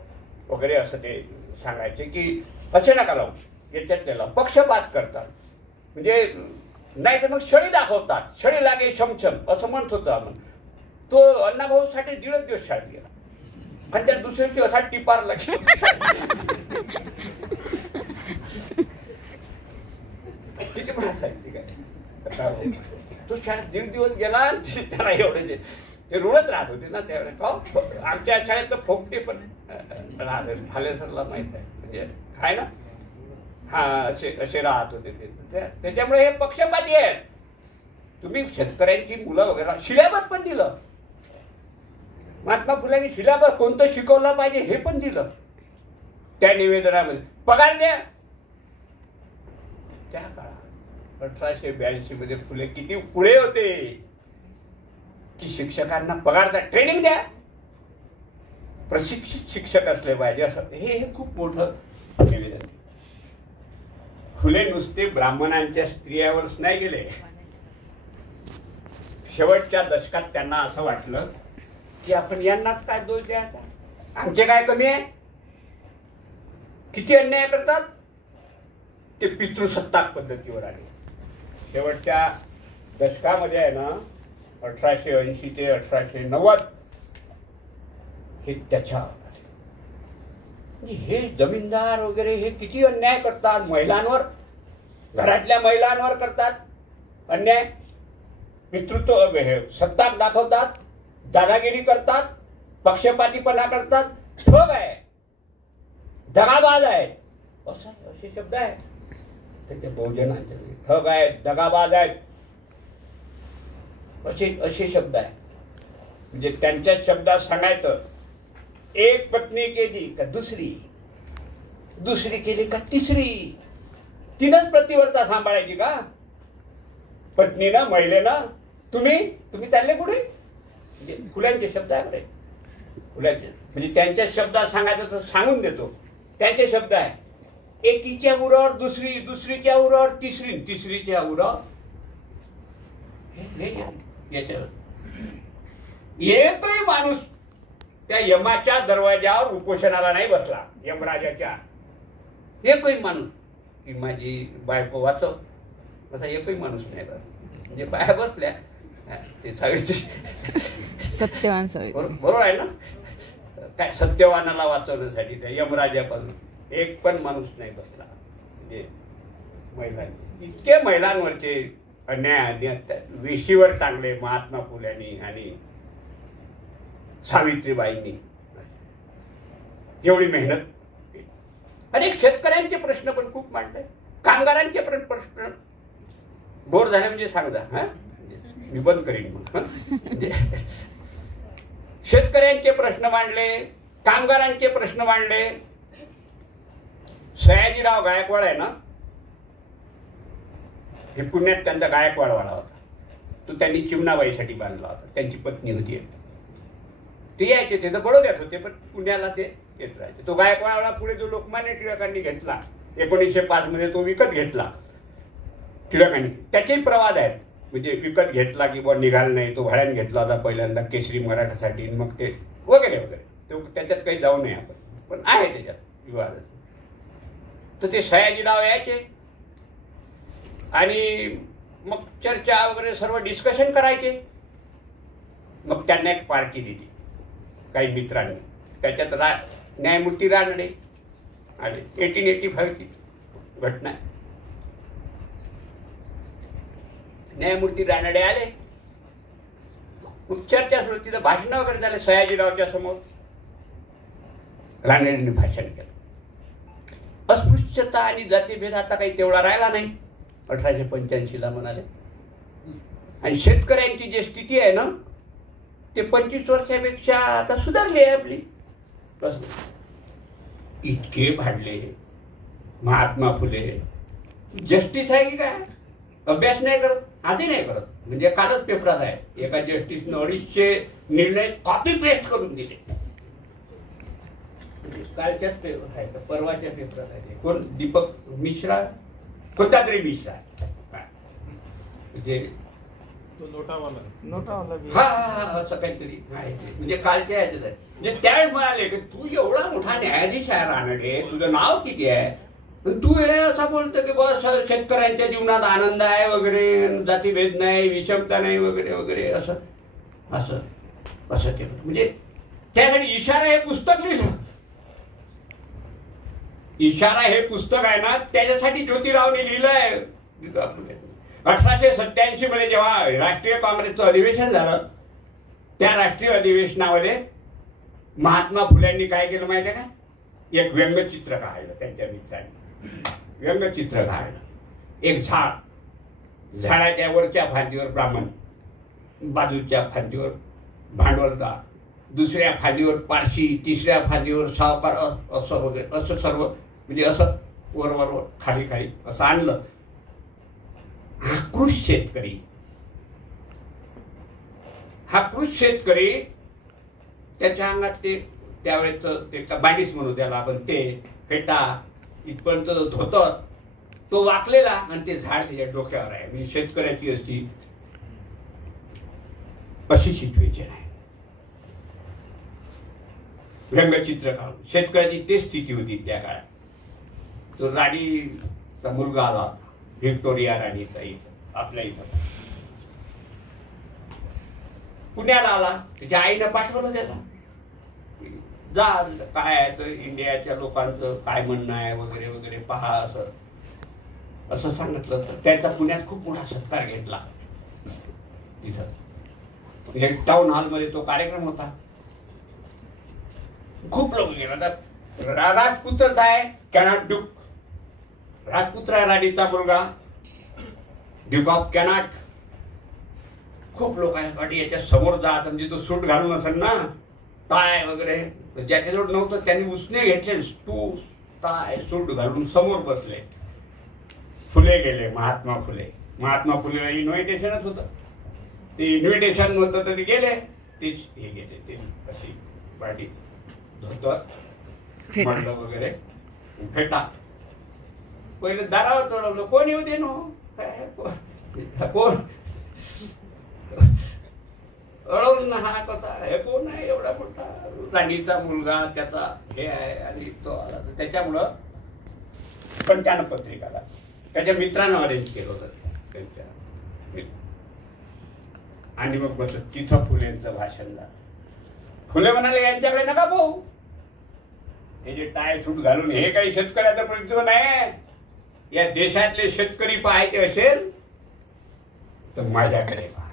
वगैरे असं ते सांगायचे की असे नका लावू. याच्यात त्याला पक्षपात करतात. म्हणजे नाही तर मग शळी दाखवतात. शळी लागे शमशम असं म्हणत होतं आपण. तो अण्णाभाऊ साठे 1.5 दिवस शाळेत गेला आणि त्या दुसऱ्या दिवशी असा टिपार लागला. किती म्हणत काय तो शाळेत 1.5 दिवस गेला आणि त्याला एवढे ते रुळत राहत होते ना त्यावेळेस. आमच्या शाळेत तर फोकटे पण राहत भाले सरला माहित आहे. म्हणजे काय ना हा असे असे राहत होते ते. त्याच्यामुळे हे पक्षपाती आहेत. तुम्ही शेतकऱ्यांची मुलं वगैरे सिलेबस पण दिलं. महात्मा फुलेंनी सिलेबस कोणतं शिकवलं पाहिजे हे पण दिलं त्या निवेदनामध्ये. पगार द्या. त्या काळात 1882 मध्ये फुले किती पुढे होते की शिक्षकांना पगारचा ट्रेनिंग द्या, प्रशिक्षित शिक्षक असले पाहिजे असं. हे खूप मोठं निवेदन. फुले नुसते ब्राह्मणांच्या स्त्रियावरच नाही गेले. शेवटच्या दशकात त्यांना असं वाटलं की आपण यांनाच काय दोष द्यायचा, आमचे काय कमी आहे. किती अन्याय करतात. ते पितृसत्ताक पद्धतीवर आले. शेवटच्या दशकामध्ये आहे ना 1880 ते 1890 हे त्याच्यावर हे जमीनदार वगैरे हे किती अन्याय करतात. महिलांवर, घरातल्या महिलांवर करतात अन्याय. पितृत्व हे सत्ताक दाखवतात, दादागिरी करतात, पक्षपातीपणा करतात. ठग आहे, दगाबाज आहे असे शब्द आहे त्याच्या बहुजनांचे. ठग आहेत, दगाबाज आहेत असे शब्द आहे. म्हणजे त्यांच्या शब्दात सांगायचं एक पत्नी केली का दुसरी, दुसरी केली का तिसरी. तीनच प्रतिवर्ता सांभाळायची का पत्नीनं, महिलेनं. तुम्ही चालले कुठे. फुल्यांचे शब्द आहे बरे. फुल्यांचे म्हणजे त्यांच्या शब्दात सांगायचं तर सांगून देतो. त्यांचे शब्द आहे एकीच्या उरावर दुसरी, दुसरीच्या उरावर तिसरी, तिसरीच्या उरावर याच्यावर. एकही माणूस त्या यमाच्या दरवाजावर उपोषणाला नाही बसला. यमराजाच्या एकही माणूस की माझी बायको वाचव असा एकही माणूस नाही. म्हणजे बाया बसल्या ते सावित्री सत्यवान सावित्री बरोबर आहे ना. काय सत्यवानाला वाचवण्यासाठी त्या यमराजापासून एक पण माणूस नाही बसला. म्हणजे महिलांनी इतके महिलांवरचे अन्याय वेशीवर टांगले महात्मा फुल्यांनी आणि सावित्रीबाईंनी. एवढी मेहनत. अनेक शेतकऱ्यांचे प्रश्न पण खूप मांडले, कामगारांचे पण प्रश्न. बोर झाले म्हणजे सांगा, हा मी बंद करीन मग. शेतकऱ्यांचे प्रश्न मांडले, कामगारांचे प्रश्न मांडले. सयाजीराव गायकवाड आहे ना, हे पुण्यात त्यांचा गायकवाडवाडा होता. तो त्यांनी चिमणाबाईसाठी बांधला होता. त्यांची पत्नी होती. ते यायचे, ते तर बडोद्यात होते, पण पुण्याला ते येत राहायचे. तो गायकवाडवाडा पुढे जो लोकमान्य टिळकांनी घेतला 1905 मध्ये, तो विकत घेतला टिळकांनी. त्याचेही प्रवाद आहेत. म्हणजे विकत घेतला किंवा निघाला नाही, तो भाड्याने घेतला होता पहिल्यांदा केसरी मराठासाठी, मग ते वगैरे वगैरे. तो त्याच्यात काही जाऊ नये आपण, पण आहे त्याच्यात विवाद. तर ते सयाजीराव यायचे आणि मग चर्चा वगैरे सर्व डिस्कशन करायचे. मग त्यांना एक पार्टी दिली काही मित्रांनी. त्याच्यात न्यायमूर्ती रानडे आले. 1885 ची घटना. न्यायमूर्ती रानडे आले. मग चर्चा सुरू. तिथं भाषण वगैरे झाले सयाजीरावच्या समोर. रानडेंनी भाषण केलं. अस्पृश्यता आणि जातीभेद आता काही तेवढा राहिला नाही 1885ला म्हणाले. आणि शेतकऱ्यांची जी स्थिती आहे ना, ते 25 वर्षापेक्षा आता सुधारली आहे आपली. इतके भांडले महात्मा फुले. जस्टिस आहे की काय, अभ्यास नाही करत, आधी नाही करत. म्हणजे कालच पेपरात आहे, एका जस्टिसनं 250 निर्णय कॉपी पेस्ट करून दिले. कालच्याच पेपर आहे, परवाच्या पेपरात आहे. कोण, दीपक मिश्रा, कोणता तरी मिश्रा, म्हणजे नोटावाला, हा असं काहीतरी आहे. म्हणजे कालच्या ह्याच्यात आहे. म्हणजे त्यावेळेस म्हणाले की तू एवढा मोठा न्यायाधीश आहे रानडे, तुझं नाव किती आहे, तू हे असं बोलतो की बस शेतकऱ्यांच्या जीवनात आनंद आहे वगैरे, जातीभेद नाही, विषमता नाही वगैरे वगैरे, असं असं असं केलं. म्हणजे त्यासाठी इशारा हे पुस्तक लिहिलं. इशारा हे पुस्तक आहे ना, त्याच्यासाठी ज्योतिरावने लिहिलं आहे. 1887 मध्ये जेव्हा राष्ट्रीय काँग्रेसचं अधिवेशन झालं, त्या राष्ट्रीय अधिवेशनामध्ये महात्मा फुल्यांनी काय केलं माहिती आहे का, एक व्यंगचित्र काढलं. त्यांच्या मित्रांनी व्यंगचित्र काढलं. एक झाड, झाडाच्या वरच्या फांदीवर ब्राह्मण, बाजूच्या फांदीवर भांडवलदार, दुसऱ्या फांदीवर पारशी, तिसऱ्या फांदीवर सावकार, असं वगैरे, असं सर्व. म्हणजे असं वर वर वर खाली खाली असं आणलं. हा शेतकरी, हा शेतकरी, त्याच्या अंगात ते त्यावेळेस ते बांडीस म्हणू त्याला आपण, ते फेटा इथपर्यंत धोतर, तो वाकलेला आणि ते झाड त्याच्या डोक्यावर आहे. म्हणजे शेतकऱ्याची अशी सिच्युएशन आहे. व्यंगचित्र काढून शेतकऱ्याची ते स्थिती होती त्या काळात. तो राणीचा मुलगा आला, व्हिक्टोरिया राणीचा, इथं आपल्या इथं पुण्याला आला. त्याच्या आईनं पाठवलं त्याला, जा काय आहे तर इंडियाच्या लोकांचं काय म्हणणं आहे वगैरे वगैरे पहा, असं असं सांगितलं. तर त्याचा पुण्यात खूप मोठा सत्कार घेतला. तिथं एक टाउन हॉलमध्ये तो कार्यक्रम होता. खूप लोक गेला. तर राजपुत्रच आहे, कॅनॉट ड्यूक, राजपुत्र आहे राणीचा मुलगा, ड्यूक ऑफ कॅनॉट. खूप लोक आहेत. याच्या समोर जात, म्हणजे तो सूट घालून असेल ना, टाय वगैरे, ज्याच्याजवळ नव्हतं त्यांनी उसने घेतले, टू टाय सूट घालून समोर बसले. फुले गेले, महात्मा फुले. महात्मा फुलेला इन्व्हिटेशनच होतं. ते इन्व्हिटेशन होतं तर ते गेले. ते हे गेले, ते अशी बाडी, धोतर, मंडळ वगैरे, फेटा. पहिले दारावर चढवलं, कोण येऊ दे नो, कोण अडवून, हा कसा हे कोण आहे एवढा मोठा, राणीचा मुलगा, त्याचा हे आहे. आणि तो आला. तर त्याच्यामुळं पण त्यानं पत्रिकाला त्याच्या मित्रानं अरेंज केलं होतं त्यांच्या. आणि मग बस तिथं फुलेंचं भाषण झालं. फुले म्हणाले यांच्याकडे नका भाऊ, हे जे टाय सूट घालून हे काही शेतकऱ्याचं प्रतिनिधित्व नाही. या देशातले शेतकरी पाहायचे असेल तर माझ्याकडे पहा.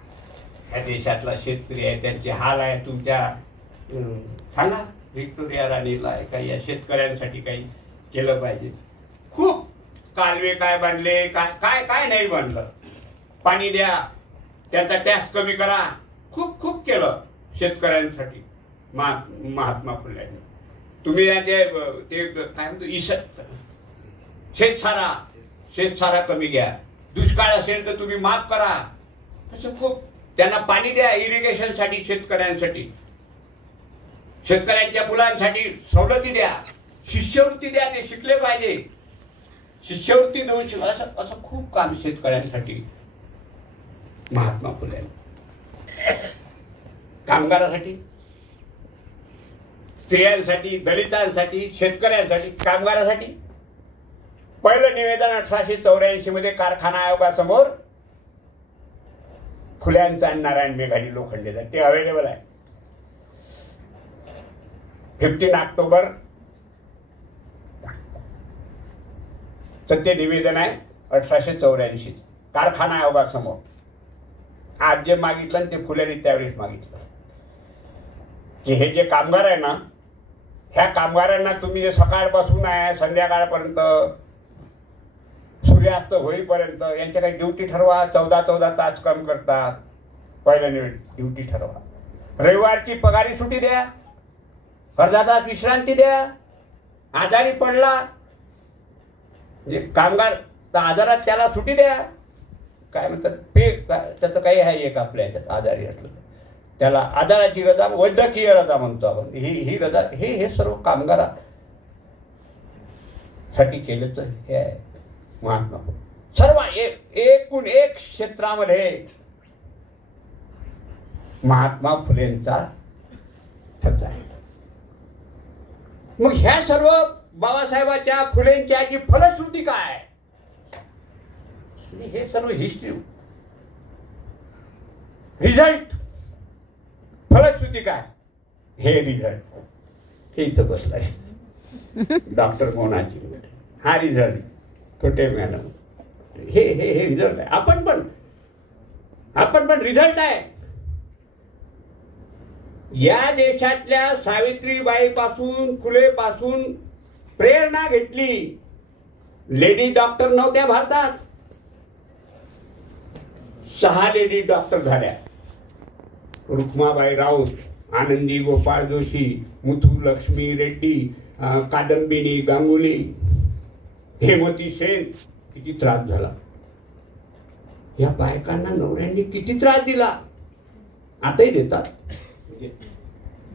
या देशातला शेतकरी आहे, त्यांचे हाल आहे तुमच्या, सांगा व्हिक्टोरिया राणीला काही या शेतकऱ्यांसाठी काही केलं पाहिजे. खूप कालवे काय बांधले, काय काय काय नाही बांधलं. पाणी द्या, त्याचा टॅक्स कमी करा, खूप खूप केलं शेतकऱ्यांसाठी महात्मा फुल्यांनी. तुम्ही ते काय म्हणतो शेतसारा कमी घ्या, दुष्काळ असेल तर तुम्ही माफ करा, असं खूप. त्यांना पाणी द्या इरिगेशनसाठी, शेतकऱ्यांच्या मुलांसाठी सवलती द्या, शिष्यवृत्ती द्या, ते शिकले पाहिजे, शिष्यवृत्ती देऊन शिका, असं खूप काम शेतकऱ्यांसाठी महात्मा फुले. कामगारासाठी, स्त्रियांसाठी, दलितांसाठी, शेतकऱ्यांसाठी, कामगारासाठी पहिलं निवेदन 1884 मध्ये कारखाना आयोगासमोर फुल्यांचा आणि नारायण मेघाजी लोखंडेचा, ते अवेलेबल आहे. 15 ऑक्टोबर ते निवेदन आहे 1884 कारखाना आयोगासमोर. आज जे मागितलं ते फुल्यांनी त्यावेळेस मागितलं की हे जे कामगार आहे ना, ह्या कामगारांना तुम्ही जे सकाळपासून आहे संध्याकाळपर्यंत, सूर्यास्त होईपर्यंत यांच्या काही ड्युटी ठरवा. 14 तास काम करतात. पहिल्या ड्युटी ठरवा. रविवारची पगारी सुट्टी द्या, अर्धा तास विश्रांती द्या. आजारी पडला म्हणजे कामगार तर आजारात त्याला सुट्टी द्या. काय म्हणतात पे, त्याचं काही आहे एक आपल्या ह्याच्यात, आजारी असलं त्याला आजाराची रजा, वैद्यकीय रजा म्हणतो आपण. ही रजा हे सर्व कामगारासाठी केलं तर हे आहे महात्मा फुले. सर्व एकूण एक क्षेत्रामध्ये महात्मा फुलेंचा ठसा आहे. मग ह्या सर्व बाबासाहेबांच्या फुलेंच्या जी फलश्रुती काय, हे सर्व हिस्ट्री, रिझल्ट, फलश्रुती काय, हे रिझल्ट. हे इथं बसलाय डॉक्टर मोनाची, हा रिझल्ट. छोटे मॅडम, हे रिझल्ट आहे. आपण पण रिझल्ट आहे. या देशातल्या सावित्रीबाई पासून, फुले पासून प्रेरणा घेतली. लेडी डॉक्टर नव्हत्या भारतात, 6 लेडी डॉक्टर झाल्या. रुक्माबाई राऊत, आनंदी गोपाळ जोशी, मुथू लक्ष्मी रेड्डी, कादंबिनी गांगुली, हेमवती सेन. किती त्रास झाला या बायकांना, नवऱ्यांनी किती त्रास दिला. आताही देतात, म्हणजे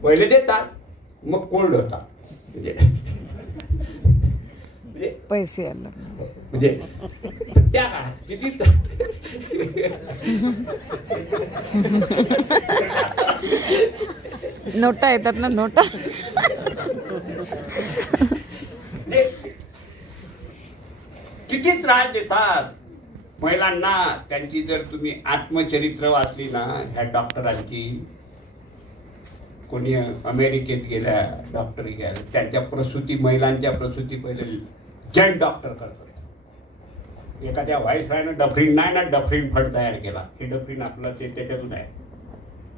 पहिले देतात मग कोल्ड होता, म्हणजे पैसे आला म्हणजे त्या काळात किती नोटा येतात ना, नोटा. किती त्रास देतात महिलांना. त्यांची जर तुम्ही आत्मचरित्र वाचली ना ह्या डॉक्टरांची, कोणी अमेरिकेत गेल्या डॉक्टरी घ्यायला, त्यांच्या प्रसूती, महिलांच्या प्रसूती पहिले जैन डॉक्टर करतो. एखाद्या व्हाईसरायनं डफरीन नाही ना, डफरीन फंड तयार केला. हे डफरीन आपलं ते त्याच्यातून आहे,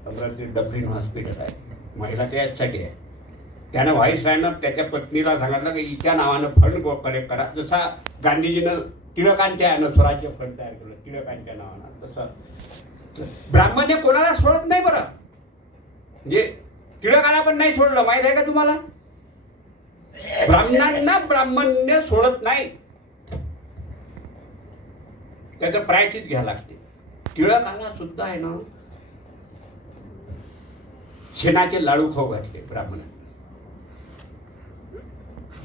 अमरावती डफरीन हॉस्पिटल आहे, महिला त्यासाठी आहे. त्यानं व्हाईसरायनं त्याच्या पत्नीला सांगितलं की हिच्या नावानं फंड कलेक्ट करा. जसा गांधीजीनं टिळकांच्या यानं स्वराज्य फंड तयार केलं टिळकांच्या नावानं, तसं ब्राह्मण्य कोणाला सोडत नाही बरं. म्हणजे टिळकाला पण नाही सोडलं, माहित आहे का तुम्हाला. ब्राह्मणांना ब्राह्मण्य सोडत नाही, त्याचं प्रायचित घ्यायला लागते. टिळकाला सुद्धा आहे ना शेणाचे लाडू खाऊ घातले ब्राह्मणांनी,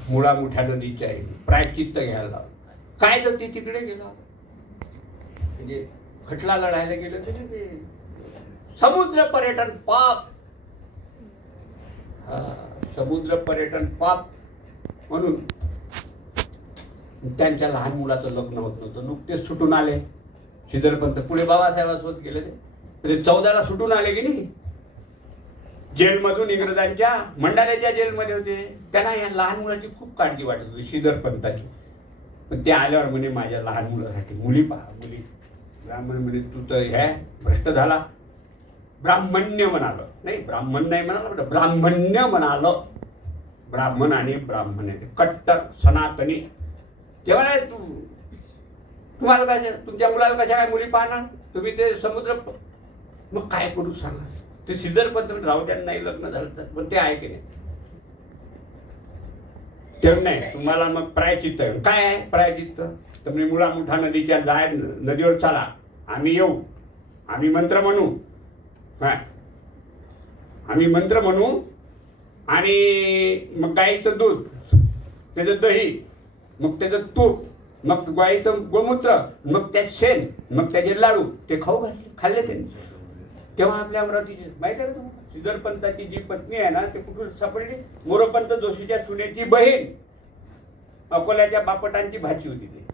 मुळा मुठ्या नदीच्या प्रायचित्त घ्यायला लावलं. काय तर ते तिकडे गेला, म्हणजे खटला लढायला गेलं ते समुद्र पर्यटन पाप, समुद्र पर्यटन पाप म्हणून त्यांच्या लहान मुलाचं लग्न होत नव्हतं. नुकतेच सुटून आले श्रीधरपंत, पुढे बाबासाहेबांसोबत गेले ते, म्हणजे 14ला सुटून आले की नाही जेलमधून, इंग्रजांच्या मंडाल्याच्या जेलमध्ये होते. त्यांना या लहान मुलाची खूप काळजी वाटत होती श्रीधरपंताची. पण ते आल्यावर म्हणे माझ्या लहान मुलासाठी मुली पहा, मुली. ब्राह्मण म्हणे तू तर ह्या भ्रष्ट झाला. ब्राह्मण्य म्हणालं, नाही ब्राह्मण नाही म्हणालं, ब्राह्मण्य म्हणालं. ब्राह्मण आणि ब्राह्मण आहे कट्टर सनातनी. तेव्हा तुम्हाला काय तुमच्या मुलाला कशा काय मुली पाहणार तुम्ही ते समुद्र मग काय करू सांगा. ते सिद्धरपंत राहू त्यांना नाही लग्न झालं तर पण ते आहे की नाही तेव्हा नाही तुम्हाला मग प्रायचित्त काय आहे प्रायचित्त तर म्हणजे मुला मुठा नदीच्या जाय नदीवर चाला आम्ही येऊ आम्ही मंत्र म्हणू काय आम्ही मंत्र म्हणू आणि मग गाईचं दूध त्याचं दही मग त्याचं तूप मग गाईचं गोमूत्र मग त्यात शेण मग त्याचे लाडू ते खाऊ घातले खाल्ले त्यांनी. तेव्हा आपल्या अमरावतीचे माहिती आहे का तुम्हाला श्रीधरपंताची जी पत्नी आहे ना ते कुठून सापडली मोरोपंत जोशीच्या सुनेची बहीण अकोल्याच्या बापटांची भाची होती ती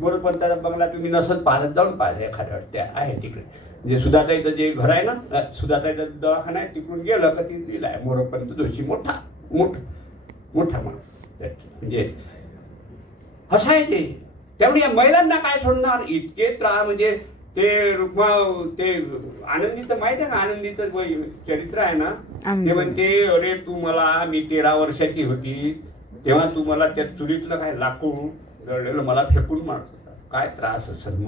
मोरोपंताचा बंगला तुम्ही नसत पाहत जाऊन पाहिजे एखाद्या त्या आहे तिकडे म्हणजे सुधाताईचं जे घर आहे ना सुधाताईचा दवाखाना आहे तिकडून गेलं का ती दिला आहे मोरोपंत जोशी मोठा माणूस म्हणजे असं आहे ते. त्यामुळे या महिलांना काय सोडणार इतके त्रास म्हणजे ते रुक्मा ते आनंदीचं माहिती आहे ना आनंदीचं चरित्र आहे ना ते म्हणते अरे तू मला मी 13 वर्षाची होती तेव्हा तू मला त्या चुलीतलं काय लाकूड जळलेलं मला फेकून मारत होता. काय त्रास असत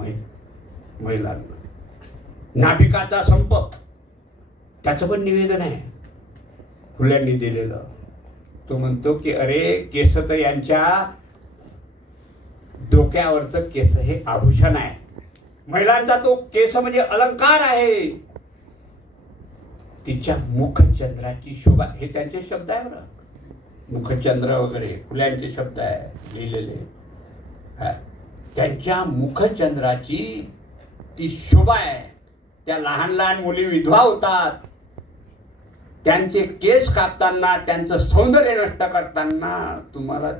महिलांना. नाभिकाचा संप त्याचं पण निवेदन आहे फुल्यांनी दिलेलं. तो म्हणतो की अरे केस तर यांच्या डोक्यावरचं केस हे आभूषण आहे. महिलांचा तो केस म्हणजे अलंकार आहे. तिच्या मुखचंद्राची शोभा हे त्यांचे शब्द आहे बरं मुखचंद्र वगैरे फुल्यांचे शब्द आहे लिहिलेले. त्यांच्या मुखचंद्राची ती शोभा आहे. त्या लहान लहान मुली विधवा होतात त्यांचे केस कापताना त्यांचं सौंदर्य नष्ट करताना तुम्हाला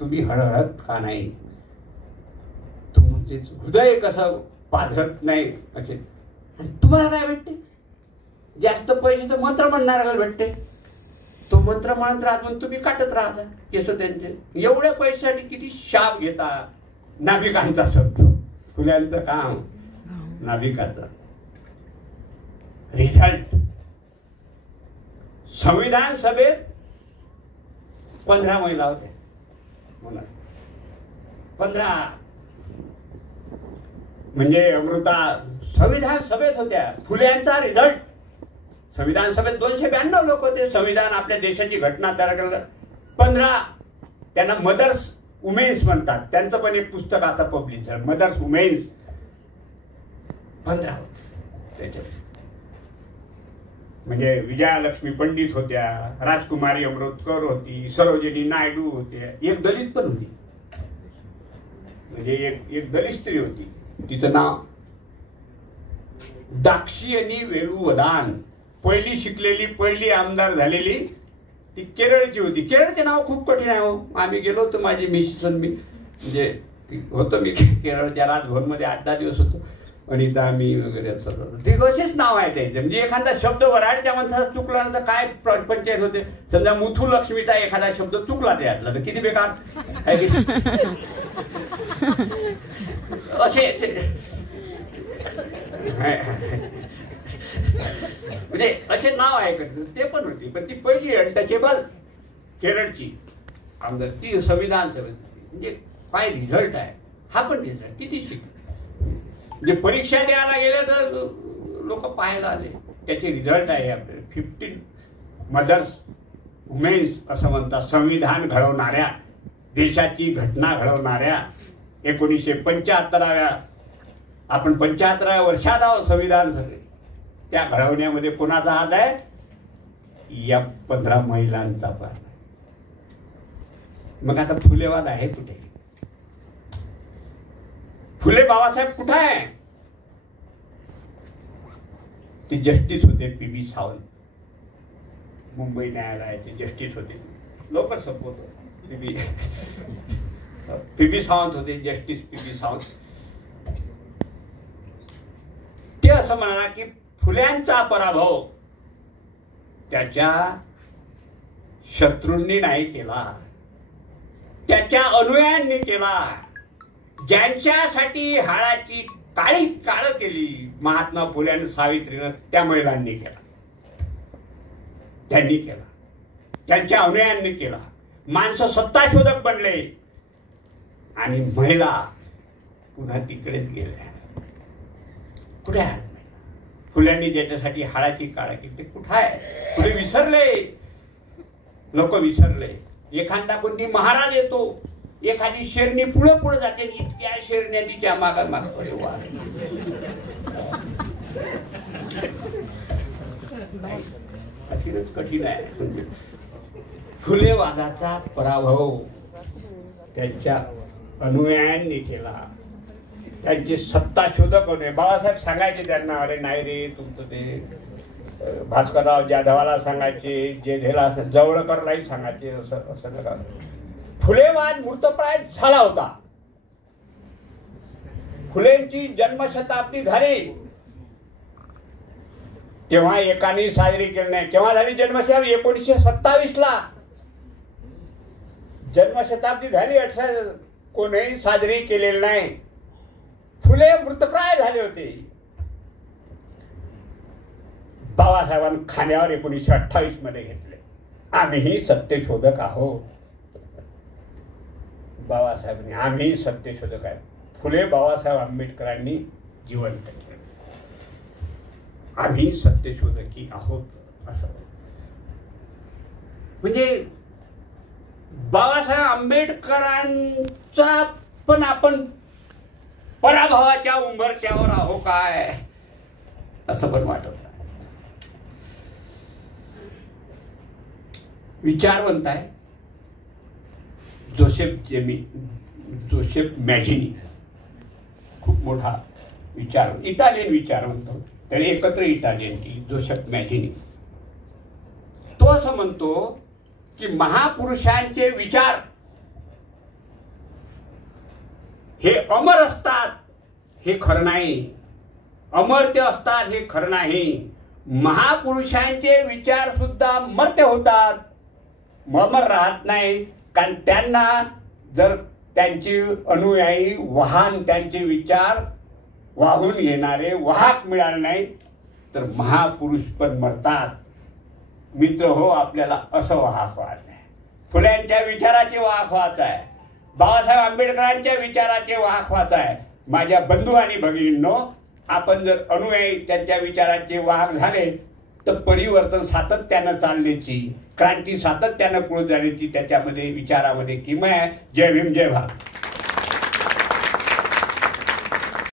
तुम्ही हळहळत का नाही तुमचे हृदय कसं पाझरत नाही असे. तुम्हाला काय भेटते जास्त पैसे तर मंत्र म्हणणाऱ्याला भेटते. तो मंत्र म्हणत राहतो तुम्ही काटत राहता केस त्यांचे. एवढ्या पैशासाठी किती शाप घेता. नाभिकांचा शब्द फुल्यांचं काम नाभिकाचं. रिझल्ट संविधान सभेत 15 महिला होत्या. 15 म्हणजे अमृता संविधान सभेत होत्या. फुल्यांचा रिझल्ट संविधान सभेत 292 लोक होते. संविधान आपल्या देशाची घटना तयार करायला 15 त्यांना मदर्स वुमेन्स म्हणतात. त्यांचं पण एक पुस्तक आता पब्लिश झालं मदर्स वुमेन्स 15 होते त्याच्यात. म्हणजे विजयालक्ष्मी पंडित होत्या राजकुमारी अमृतकर होती सरोजिनी नायडू होत्या. एक दलित पण होती म्हणजे एक दलित स्त्री होती तिचं नाव दाक्षियनी वेणुवदान. पहिली शिकलेली पहिली आमदार झालेली ती केरळची होती. केरळचे नाव खूप कठीण आहे हो. आम्ही गेलो होतो माझी मिसेस मी म्हणजे होतो मी केरळच्या राजभवनमध्ये 8-10 दिवस होतो. अनिता मी वगैरे असं ते कसेच नाव आहे त्याचे. म्हणजे एखादा शब्द वराडच्या माणसाचा चुकला तर काय पंचायत होते. समजा मुथू लक्ष्मीचा एखादा शब्द चुकला त्यातला तर किती बेकार असे म्हणजे असे नाव आहे ते पण होती. पण ती पहिली अनटचेबल केरळची आमदार ती संविधान सभेत. म्हणजे काय रिझल्ट आहे हा पण रिझल्ट किती शिकले. म्हणजे परीक्षा द्यायला गेले तर लोक पाहायला आले त्याचे रिझल्ट आहे आपल्याला. 15 मदर्स वुमेन्स असं म्हणतात. संविधान घडवणाऱ्या देशाची घटना घडवणाऱ्या 1975व्या आपण 75व्या वर्षात आहोत संविधान सभेत. त्या घडवण्यामध्ये कोणाचा हात आहे या 15 महिलांचा पण. मग आता फुलेवाद आहे कुठे. फुले बाबासाहेब कुठे आहे. ते जस्टिस होते पी.बी. सावंत मुंबई न्यायालयाचे जस्टिस होते. लवकर संपवतो पी.बी. सावंत होते जस्टिस पी.बी. सावंत. ते असं म्हणाला की फुल्यांचा पराभव त्याच्या शत्रूंनी नाही केला त्याच्या अनुयायांनी केला. ज्यांच्यासाठी हाडाची काळी काळ केली महात्मा फुले आणि सावित्रीनं त्या महिलांनी केला त्यांनी केला. त्यांच्या अनुयायांनी केला. माणसं सत्ताशोधक बनले आणि महिला पुन्हा तिकडेच गेल्या. कुठे आहेत महिला? फुल्यांनी ज्याच्यासाठी हाडाची काळा केली ते कुठं आहे? पुढे विसरले, लोक विसरले. एखादा कोणती महाराज येतो, एखादी शेरणी पुढे पुढे जाते, इतक्या शेरण्या तिच्या मागा मागकडे कठीण आहे. फुलेवादाचा पराभव त्यांच्या अनुयायांनी केला. त्यांचे सत्ताशोधक होते. बाळासाहेब सांगायचे त्यांना, अरे नाही रे, तुमचं ते भास्करराव जाधवाला सांगायचे, जेधेला जवळकरलाही सांगायचे, असं नका. फुलेवाद मूर्तप्राय झाला होता. फुलेंची जन्मशताब्दी झाली तेव्हा एकाने साजरी केली नाही. केव्हा झाली जन्मशताब्दी? 1927 ला जन्मशताब्दी झाली. कोणीही साजरी केलेली नाही. फुले मृतप्राय झाले होते. बाबासाहेबांनी खाण्यावर 1928 मध्ये घेतले. आम्हीही सत्यशोधक आहोत. बाबासाहेबांनी आम्ही सत्यशोधक आहे. फुले बाबासाहेब आंबेडकरांनी जिवंत केले. आम्ही सत्यशोधकी आहोत असं. म्हणजे बाबासाहेब आंबेडकरांचा पण आपण पराभवाच्या उंबरठ्यावर आहो काय असं पण वाटत. विचारवंत आहे जोसेफ मॅझिनी, खूप मोठा इटालियन विचारवंत. त्याने एकत्र इटालियन की जोसेफ मॅझिनी. तो असं म्हणतो की महापुरुषांचे विचार हे अमर असतात हे खरं नाही. अमर्त्य असतात हे खरं नाही. महापुरुषांचे विचार सुद्धा मर्त्य होतात, अमर राहत नाही. कारण त्यांना जर त्यांचे अनुयायी वाहन, त्यांचे विचार वाहून येणारे वाहक मिळाले नाही तर महापुरुष पण मरतात. मित्र हो, आपल्याला असं वाहक व्हायचं आहे. फुल्यांच्या विचाराचे वाहक व्हायचं आहे. बाबासाहेब आंबेडकरांच्या विचाराचे वाहक व्हायचं आहे. माझ्या बंधू आणि भगिनींनो, आपण जर अनुयायी त्यांच्या विचाराचे वाहक झाले तर परिवर्तन सातत्यानं चालण्याची, क्रांती सातत्यानं पुढे जाण्याची त्याच्यामध्ये विचारामध्ये किमया आहे. जय भीम, जय भारत.